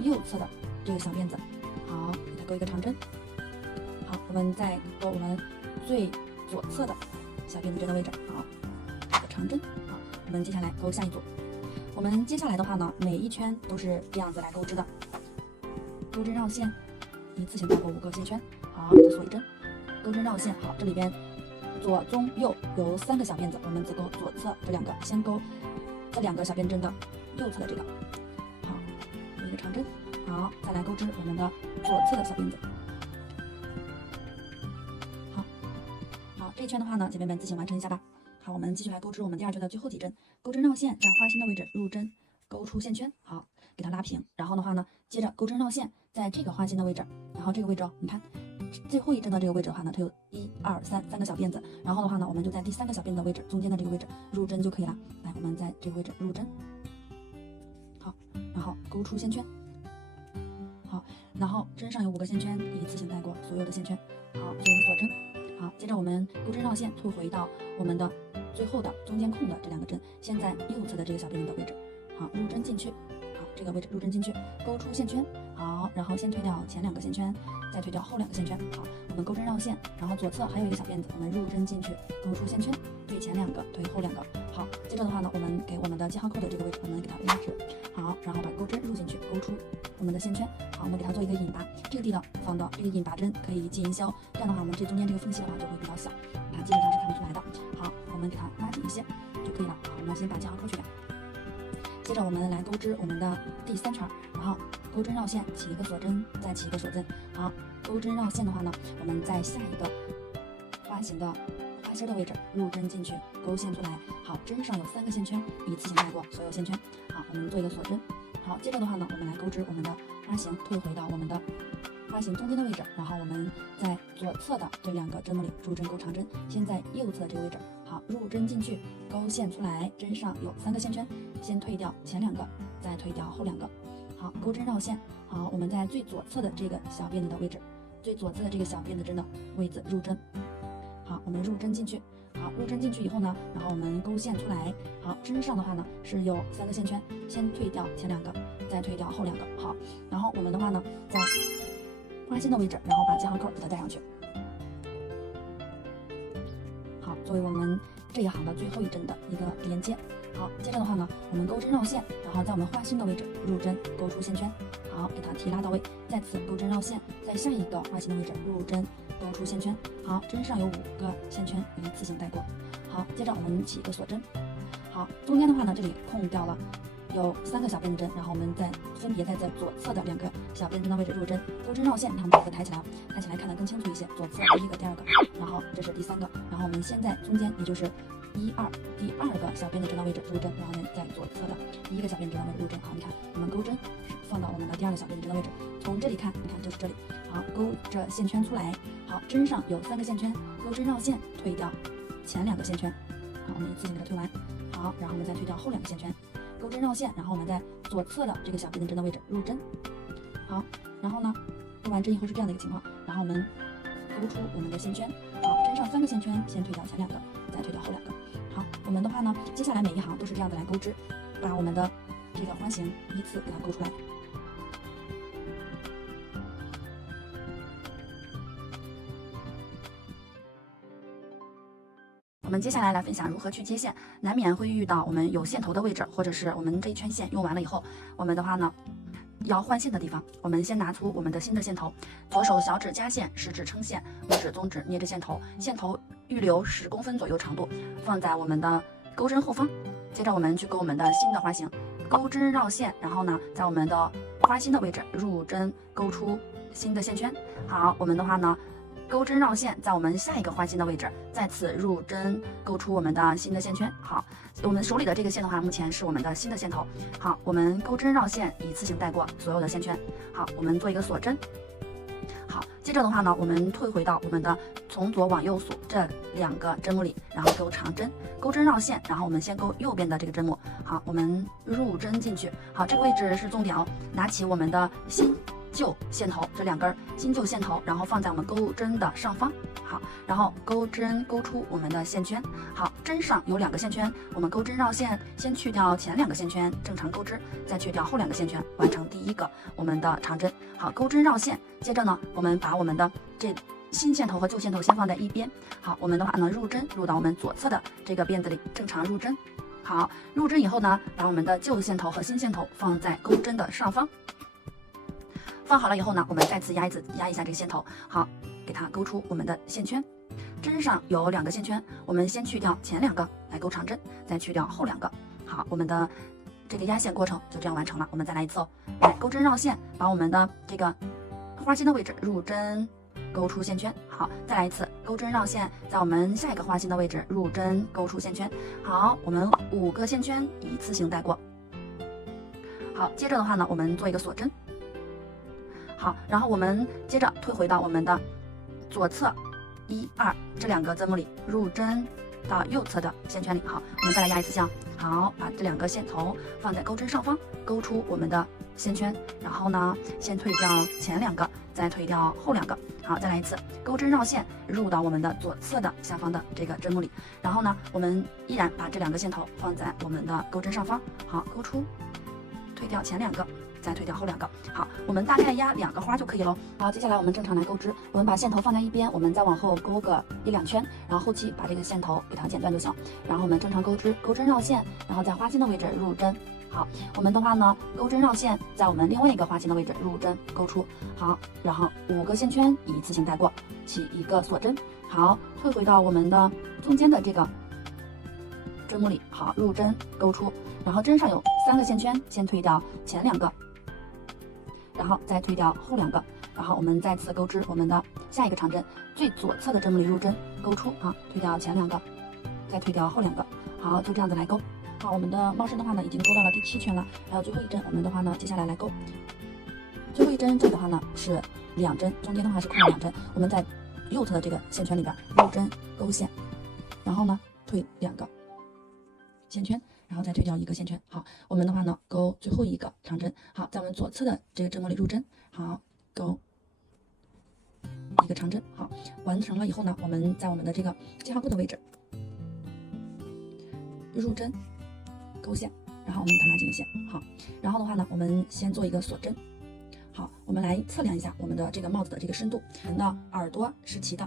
右侧的这个小辫子。好，给它勾一个长针。好，我们再勾我们最左侧的小辫子针的位置。好，一个长针。好，我们接下来勾下一组。我们接下来的话呢，每一圈都是这样子来钩织的，钩针绕线，一次性带过5个线圈。好，给它锁一针，钩针绕线。好，这里边左中右有3个小辫子，我们只勾左侧这2个，先勾这2个小辫针的右侧的这个。好，有一个长针。好，再来钩织我们的左侧的小辫子。好，这一圈的话呢，姐妹们自行完成一下吧。好，我们继续来钩织我们第2圈的最后几针，钩针绕线，在花心的位置入针，勾出线圈。好，给它拉平。然后的话呢，接着钩针绕线，在这个花心的位置，然后这个位置你看最后一针的这个位置的话呢，它有1、2、3个小辫子。然后的话呢，我们就在第3个小辫子的位置中间的这个位置入针就可以了。来，我们在这个位置入针。好，然后勾出线圈。好，然后针上有5个线圈，一次性带过所有的线圈。好，做一个锁针。好，接着我们钩针绕线，退回到我们的最后的中间空的这2个针，先在右侧的这个小辫子的位置，好，入针进去。好，这个位置入针进去，勾出线圈。好，然后先推掉前2个线圈，再推掉后2个线圈。好，我们钩针绕线，然后左侧还有一个小辫子，我们入针进去，勾出线圈，推前2个，推后2个。好，接着的话呢，我们给我们的记号扣的这个位置，我们给它拉直。好，然后把钩针入进去，勾出我们的线圈。好，我们给它做一个引拔，这个地方放到这个引拔针可以系营销，这样的话我们这中间这个缝隙的话就会比较小，它基本上是看不出来的。好，我们给它拉紧一些就可以了。好，我们先把记号扣去掉。接着我们来钩织我们的第3圈，然后钩针绕线，起一个锁针，再起一个锁针。好，钩针绕线的话呢，我们在下一个花形的花心的位置入针进去，勾线出来。好，针上有3个线圈，一次性带过所有线圈。好，我们做一个锁针。好，接着的话呢，我们来钩织我们的花形，退回到我们的花形中间的位置，然后我们在左侧的这2个针目里入针钩长针，先在右侧的这个位置。好，入针进去，勾线出来，针上有3个线圈，先退掉前2个，再退掉后2个。好，钩针绕线。好，我们在最左侧的这个小辫子的位置，最左侧的这个小辫子针的位置入针。好，我们入针进去。好，入针进去以后呢，然后我们勾线出来。好，针上的话呢是有3个线圈，先退掉前2个，再退掉后2个。好，然后我们的话呢，在花心的位置，然后把记号扣给它带上去。好，作为我们这一行的最后一针的一个连接。好，接着的话呢，我们钩针绕线，然后在我们花心的位置入针，勾出线圈。好，给它提拉到位，再次钩针绕线，在下一个花心的位置入针，勾出线圈。好，针上有5个线圈，一次性带过。好，接着我们起一个锁针。好，中间的话呢，这里空掉了有3个小辫子针，然后我们分别在左侧的2个小辫子针的位置入针，钩针绕线，你看把这个抬起来，抬起来看得更清楚一些。左侧第1个、第2个，然后这是第3个，然后我们先在中间，也就是1、2第2个小辫子针的位置入针，然后呢在左侧的第1个小辫子针的位置入针。好，你看我们钩针放到我们的第2个小辫子针的位置，从这里看，你看就是这里。好，勾着线圈出来。好，针上有3个线圈，钩针绕线，退掉前2个线圈。好，我们一次性给它推完。好，然后我们再退掉后2个线圈，钩针绕线，然后我们在左侧的这个小辫子针的位置入针。好，然后呢，入完针以后是这样的一个情况，然后我们勾出我们的线圈。好，针上3个线圈，先退掉前2个，再退掉后2个。好，我们的话呢，接下来每一行都是这样子来钩织，把我们的这个花形依次给它钩出来。我们接下来分享如何去接线，难免会遇到我们有线头的位置，或者是我们这一圈线用完了以后，我们的话呢要换线的地方，我们先拿出我们的新的线头，左手小指夹线，食指撑线，拇指中指捏着线头，线头预留10公分左右长度，放在我们的钩针后方。接着我们去钩我们的新的花形，钩针绕线，然后呢在我们的花心的位置入针钩出新的线圈。好，我们的话呢钩针绕线，在我们下一个花心的位置再次入针钩出我们的新的线圈。好，我们手里的这个线的话，目前是我们的新的线头。好，我们钩针绕线，一次性带过所有的线圈。好，我们做一个锁针。好，接着的话呢，我们退回到我们的从左往右数这2个针目里，然后钩长针，钩针绕线，然后我们先钩右边的这个针目。好，我们入针进去。好，这个位置是重点哦，拿起我们的新旧线头这2根新旧线头，然后放在我们钩针的上方。好，然后钩针钩出我们的线圈。好，针上有2个线圈，我们钩针绕线，先去掉前2个线圈，正常钩织，再去掉后2个线圈，完成第1个我们的长针。好，钩针绕线，接着呢，我们把我们的这新线头和旧线头先放在一边。好，我们的话呢，入针入到我们左侧的这个辫子里，正常入针。好，入针以后呢，把我们的旧线头和新线头放在钩针的上方。放好了以后呢，我们再次压一下这个线头。好，给它钩出我们的线圈。针上有2个线圈，我们先去掉前2个来钩长针，再去掉后2个。好，我们的这个压线过程就这样完成了。我们再来一次哦，来钩针绕线，把我们的这个花心的位置入针钩出线圈。好，再来一次钩针绕线，在我们下一个花心的位置入针钩出线圈。好，我们5个线圈一次性带过。好，接着的话呢，我们做一个锁针。好，然后我们接着退回到我们的左侧1、2这2个针目里，入针到右侧的线圈里。好，我们再来压一次线。好，把这2个线头放在钩针上方，钩出我们的线圈。然后呢，先退掉前2个，再退掉后2个。好，再来一次钩针绕线，入到我们的左侧的下方的这个针目里。然后呢，我们依然把这2个线头放在我们的钩针上方。好，钩出推掉前2个，再推掉后2个。好，我们大概压2个花就可以了。好，接下来我们正常来钩织，我们把线头放在一边，我们再往后勾个1、2圈，然后后期把这个线头给它剪断就行。然后我们正常钩织，钩针绕线，然后在花心的位置入针。好，我们的话呢，钩针绕线，在我们另外一个花心的位置入针钩出。好，然后5个线圈一次性带过，起一个锁针。好，退回到我们的中间的这个针目里，好，入针钩出，然后针上有3个线圈，先推掉前2个，然后再推掉后2个，然后我们再次钩织我们的下一个长针，最左侧的针目里入针钩出，啊，推掉前2个，再推掉后2个，好，就这样子来钩。好，我们的帽身的话呢，已经钩到了第7圈了，还有最后一针，我们的话呢，接下来来钩。最后一针这里的话呢是2针，中间的话是空了2针，我们在右侧的这个线圈里边入针钩线，然后呢退2个线圈，然后再退掉1个线圈。好，我们的话呢钩最后一个长针。好，在我们左侧的这个针目里入针，好，钩一个长针。好，完成了以后呢，我们在我们的这个记号扣的位置入针钩线，然后我们给它拉紧线。好，然后的话呢，我们先做一个锁针。好，我们来测量一下我们的这个帽子的这个深度。人的耳朵是齐的，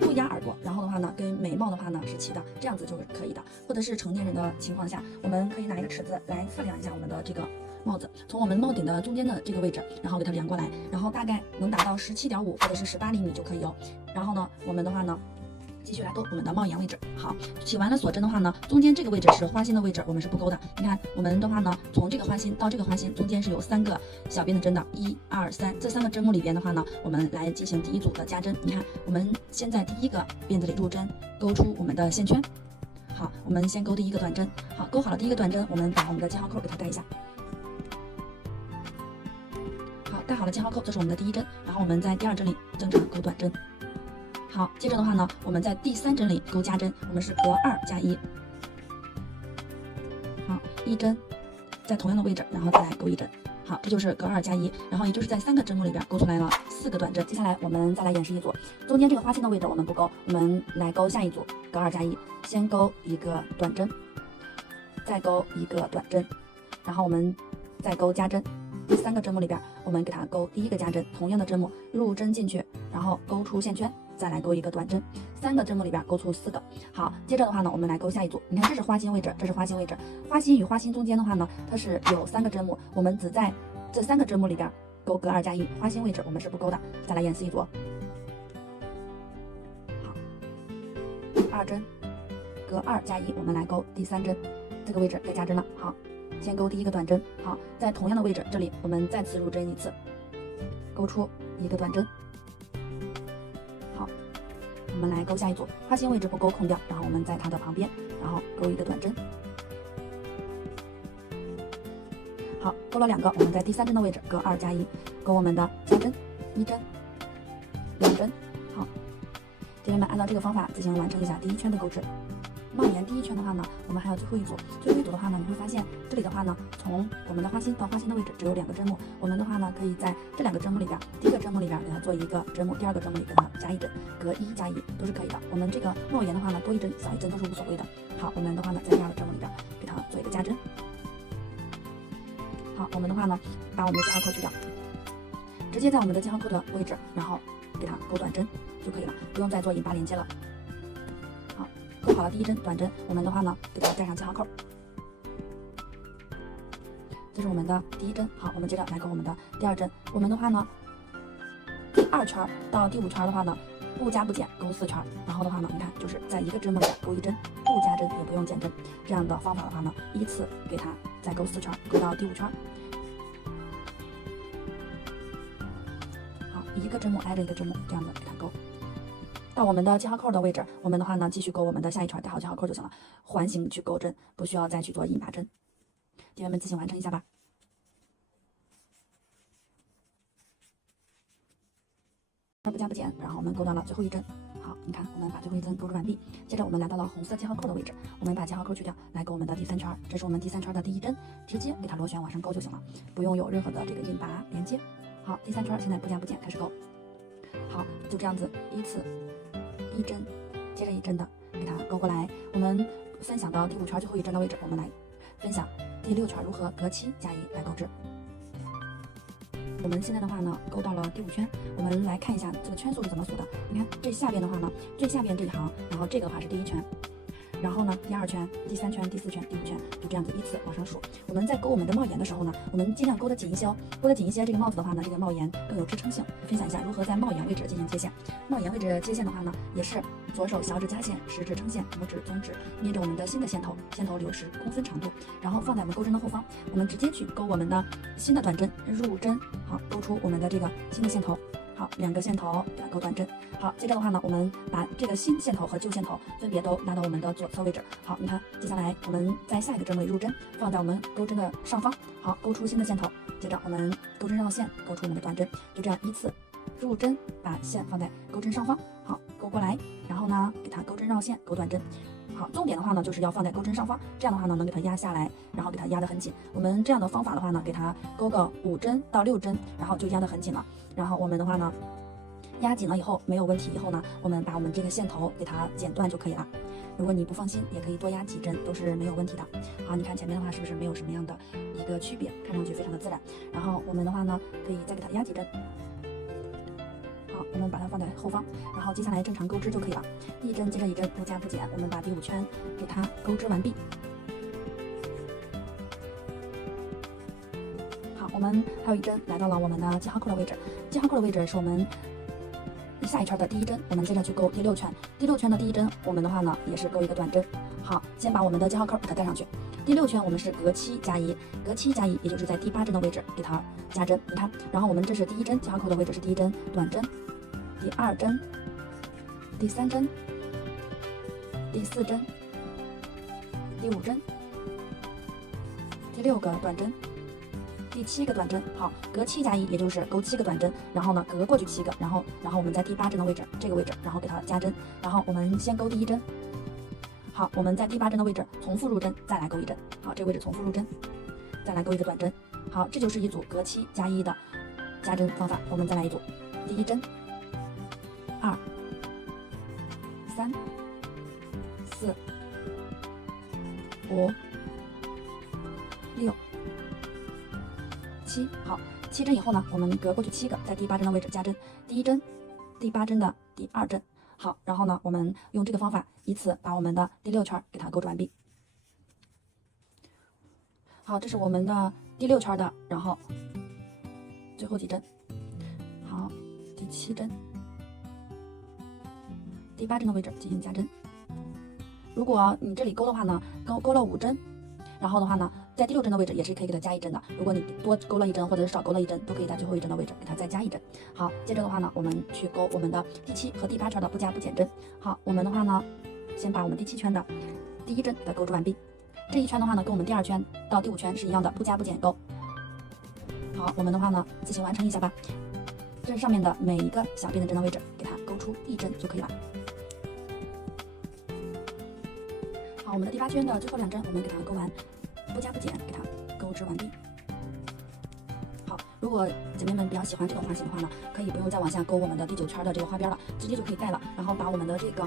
不压耳朵，然后的话呢，跟眉毛的话呢是齐的，这样子就是可以的。或者是成年人的情况下，我们可以拿一个尺子来测量一下我们的这个帽子，从我们帽顶的中间的这个位置，然后给它量过来，然后大概能达到17.5或者是18厘米就可以哦。然后呢，我们的话呢，继续来钩我们的帽檐位置。好，起完了锁针的话呢，中间这个位置是花心的位置，我们是不钩的。你看我们的话呢，从这个花心到这个花心中间是有3个小边的针的，1、2、3，这3个针目里边的话呢，我们来进行第一组的加针。你看，我们先在第1个辫子里入针，钩出我们的线圈。好，我们先钩第1个短针。好，钩好了第1个短针，我们把我们的记号扣给它带一下。好，带好了记号扣，这是我们的第1针，然后我们在第2针里正常钩短针。好，接着的话呢，我们在第3针里钩加针，我们是隔2加1。好，1针，在同样的位置，然后再来钩1针。好，这就是隔2加1，然后也就是在3个针目里边钩出来了4个短针。接下来我们再来演示一组，中间这个花心的位置我们不钩，我们来钩下一组隔2加1，先钩1个短针，再钩1个短针，然后我们再钩加针。第3个针目里边，我们给它钩第1个加针，同样的针目入针进去，然后钩出线圈，再来钩1个短针，3个针目里边钩出4个。好，接着的话呢，我们来钩下一组。你看，这是花心位置，这是花心位置。花心与花心中间的话呢，它是有3个针目，我们只在这3个针目里边钩隔2加1，花心位置我们是不钩的。再来演示一组。好，2针，隔2加1，我们来钩第3针，这个位置该加针了。好。先钩第1个短针，好，在同样的位置，这里我们再次入针一次，钩出1个短针。好，我们来钩下一组，花心位置不钩空掉，然后我们在它的旁边，然后钩1个短针。好，钩了2个，我们在第3针的位置隔2加1，钩我们的加针，1针、2针。好，姐妹们按照这个方法进行完成一下第1圈的钩织。帽檐第1圈的话呢，我们还有最后一组。最后一组的话呢，你会发现这里的话呢，从我们的花心到花心的位置只有2个针目。我们的话呢，可以在这2个针目里边，第1个针目里边给它做1个针目，第2个针目里给它加1针，隔1加1都是可以的。我们这个帽檐的话呢，多1针少1针都是无所谓的。好，我们的话呢，在第2个针目里边给它做1个加针。好，我们的话呢，把我们的记号扣去掉，直接在我们的记号扣的位置，然后给它钩短针就可以了，不用再做引拔连接了。钩好了第1针短针，我们的话呢，给它带上记号扣。这是我们的第1针。好，我们接着来钩我们的第2针。我们的话呢，第2圈到第5圈的话呢，不加不减钩4圈。然后的话呢，你看就是在1个针目里钩1针，不加针也不用减针。这样的方法的话呢，依次给它再钩4圈，钩到第5圈。好，1个针目挨着1个针目，这样的给它钩。到我们的记号扣的位置，我们的话呢，继续钩我们的下一圈，带好记号扣就行了，环形去钩针，不需要再去做引拔针。弟妹们自行完成一下吧。不加不减，然后我们钩到了最后1针。好，你看我们把最后1针钩织完毕，接着我们来到了红色记号扣的位置，我们把记号扣去掉，来钩我们的第3圈，这是我们第3圈的第1针，直接给它螺旋往上钩就行了，不用有任何的这个引拔连接。好，第3圈现在不加不减开始钩。好，就这样子依次1针接着1针的给它钩过来。我们分享到第5圈最后1针的位置，我们来分享第6圈如何隔7加1来钩织。我们现在的话呢，钩到了第5圈，我们来看一下这个圈数是怎么数的。你看最下边的话呢，最下边这一行，然后这个的话是第1圈。然后呢，第2圈、第3圈、第4圈、第5圈，就这样子依次往上数。我们在钩我们的帽檐的时候呢，我们尽量钩得紧一些哦。钩得紧一些，这个帽子的话呢，这个帽檐更有支撑性。分享一下如何在帽檐位置进行接线。帽檐位置接线的话呢，也是左手小指夹线，食指撑线，拇指、中指捏着我们的新的线头，线头留10公分长度，然后放在我们钩针的后方，我们直接去钩我们的新的短针，入针，好，钩出我们的这个新的线头。好，2个线头给它钩短针。好，接着的话呢，我们把这个新线头和旧线头分别都拉到我们的左侧位置。好，你看，接下来我们在下一个针位入针，放在我们钩针的上方。好，钩出新的线头。接着我们钩针绕线，钩出我们的短针，就这样依次入针，把线放在钩针上方。好，钩过来，然后呢，给它钩针绕线，钩短针。好，重点的话呢，就是要放在钩针上方，这样的话呢，能给它压下来，然后给它压得很紧。我们这样的方法的话呢，给它钩个5针到6针，然后就压得很紧了。然后我们的话呢，压紧了以后没有问题，以后呢，我们把我们这个线头给它剪断就可以了。如果你不放心，也可以多压几针，都是没有问题的。好，你看前面的话是不是没有什么样的一个区别，看上去非常的自然。然后我们的话呢，可以再给它压几针。好，我们把它放在后方，然后接下来正常钩织就可以了，一针接着一针，不加不减。我们把第5圈给它钩织完毕。好，我们还有一针来到了我们的记号扣的位置，记号扣的位置是我们下一圈的第1针，我们接着去钩第6圈，第6圈的第1针，我们的话呢也是钩一个短针。好，先把我们的记号扣给它带上去。第6圈我们是隔7加1，隔7加1，也就是在第8针的位置给它加针。你看，然后我们这是第1针，记号扣的位置是第1针短针，第2针，第3针，第4针，第5针，第6个短针，第7个短针。好，隔7加1，也就是钩7个短针，然后呢隔过去7个，然后我们在第8针的位置，这个位置，然后给它加针。然后我们先钩第1针。好，我们在第8针的位置重复入针，再来钩一针。好，这个位置重复入针，再来钩一个短针。好，这就是一组隔7加1的加针方法。我们再来一组，第1针，2、3、4、5、6、7。好，7针以后呢，我们隔过去7个，在第8针的位置加针。第1针，第8针的第2针。好，然后呢，我们用这个方法依次把我们的第6圈给它钩织完毕。好，这是我们的第6圈的，然后最后几针。好，第7针，第8针的位置进行加针。如果你这里钩的话呢，钩了5针，然后的话呢，在第6针的位置也是可以给它加1针的。如果你多钩了1针，或者是少钩了1针，都可以在最后1针的位置给它再加1针。好，接着的话呢，我们去钩我们的第7和第8圈的不加不减针。好，我们的话呢，先把我们第7圈的第1针给它钩织完毕。这一圈的话呢，跟我们第2圈到第5圈是一样的，不加不减钩。好，我们的话呢，自行完成一下吧。这上面的每一个小边的针的位置，给它钩出1针就可以了。好，我们的第8圈的最后2针，我们给它钩完，不加不减，给它钩织完毕。好，如果姐妹们比较喜欢这种花型的话呢，可以不用再往下钩我们的第9圈的这个花边了，直接就可以盖了。然后把我们的这个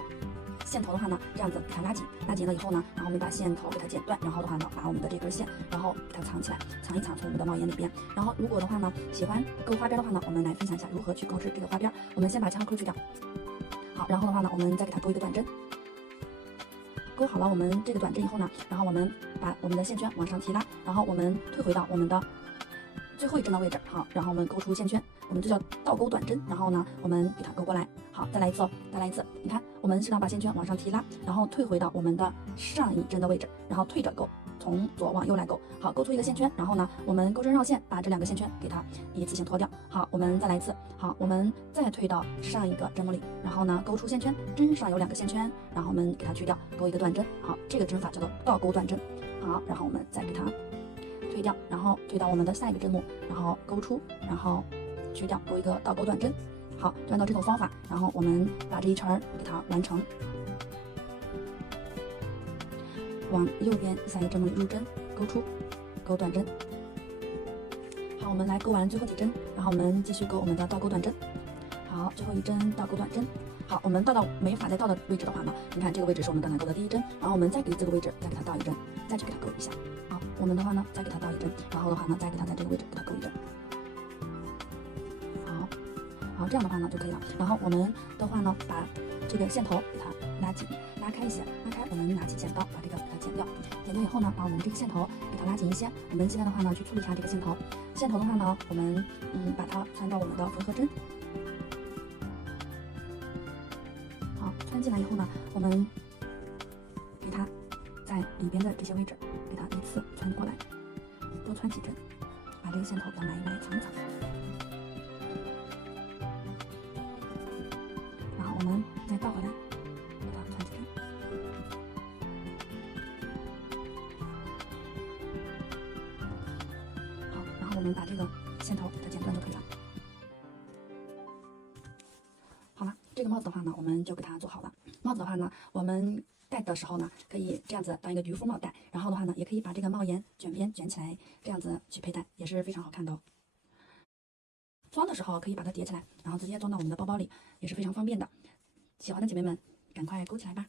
线头的话呢，这样子给它拉紧，拉紧了以后呢，然后我们把线头给它剪断，然后的话呢，把我们的这根线，然后给它藏起来，藏一藏从我们的帽檐里边。然后如果的话呢，喜欢钩花边的话呢，我们来分享一下如何去钩织这个花边。我们先把记号扣去掉。好，然后的话呢，我们再给它钩一个短针。钩好了我们这个短针以后呢，然后我们把我们的线圈往上提拉，然后我们退回到我们的最后一针的位置。好，然后我们钩出线圈，我们就叫倒钩短针。然后呢，我们给它钩过来。好，再来一次哦，再来一次。你看，我们适当把线圈往上提拉，然后退回到我们的上一针的位置，然后退着钩，从左往右来钩。好，钩出一个线圈，然后呢，我们钩针绕线，把这2个线圈给它一次性脱掉。好，我们再来一次。好，我们再退到上一个针目里，然后呢，钩出线圈，针上有2个线圈，然后我们给它去掉，钩一个短针。好，这个针法叫做倒钩短针。好，然后我们再给它退掉，然后退到我们的下一个针目，然后钩出，然后去掉，钩一个倒钩短针。好，就按照这种方法，然后我们把这一圈给它完成。往右边下一个针目里入针，钩出，钩短针。好，我们来钩完最后几针，然后我们继续钩我们的倒钩短针。好，最后一针倒钩短针。好，我们倒到没法再倒的位置的话呢，你看这个位置是我们断奶钩的第一针，然后我们再给这个位置再给它倒一针，再去给它钩一下。好，我们的话呢再给它倒一针，然后的话呢再给它在这个位置给它钩一针。好，这样的话呢就可以了。然后我们的话呢把这个线头给它拉紧、拉开一些，拉开，我们拿起剪刀把这个给它剪掉。剪掉以后呢，把我们这个线头给它拉紧一些。我们现在的话呢去处理一下这个线头。线头的话呢，我们把它穿到我们的缝合针。好，穿进来以后呢，我们给它在里边的这些位置给它依次穿过来，多穿几针，把这个线头给它埋一埋、藏一藏。然后我们再倒回来，给它穿几针。好，然后我们把这个线头给它剪断就可以了。好了，这个帽子的话呢，我们就给它做好了。帽子的话呢，我们戴的时候呢，可以这样子当一个渔夫帽戴，然后的话呢，也可以把这个帽檐卷边卷起来，这样子去佩戴，也是非常好看的哦。装的时候可以把它叠起来，然后直接装到我们的包包里，也是非常方便的。喜欢的姐妹们，赶快勾起来吧！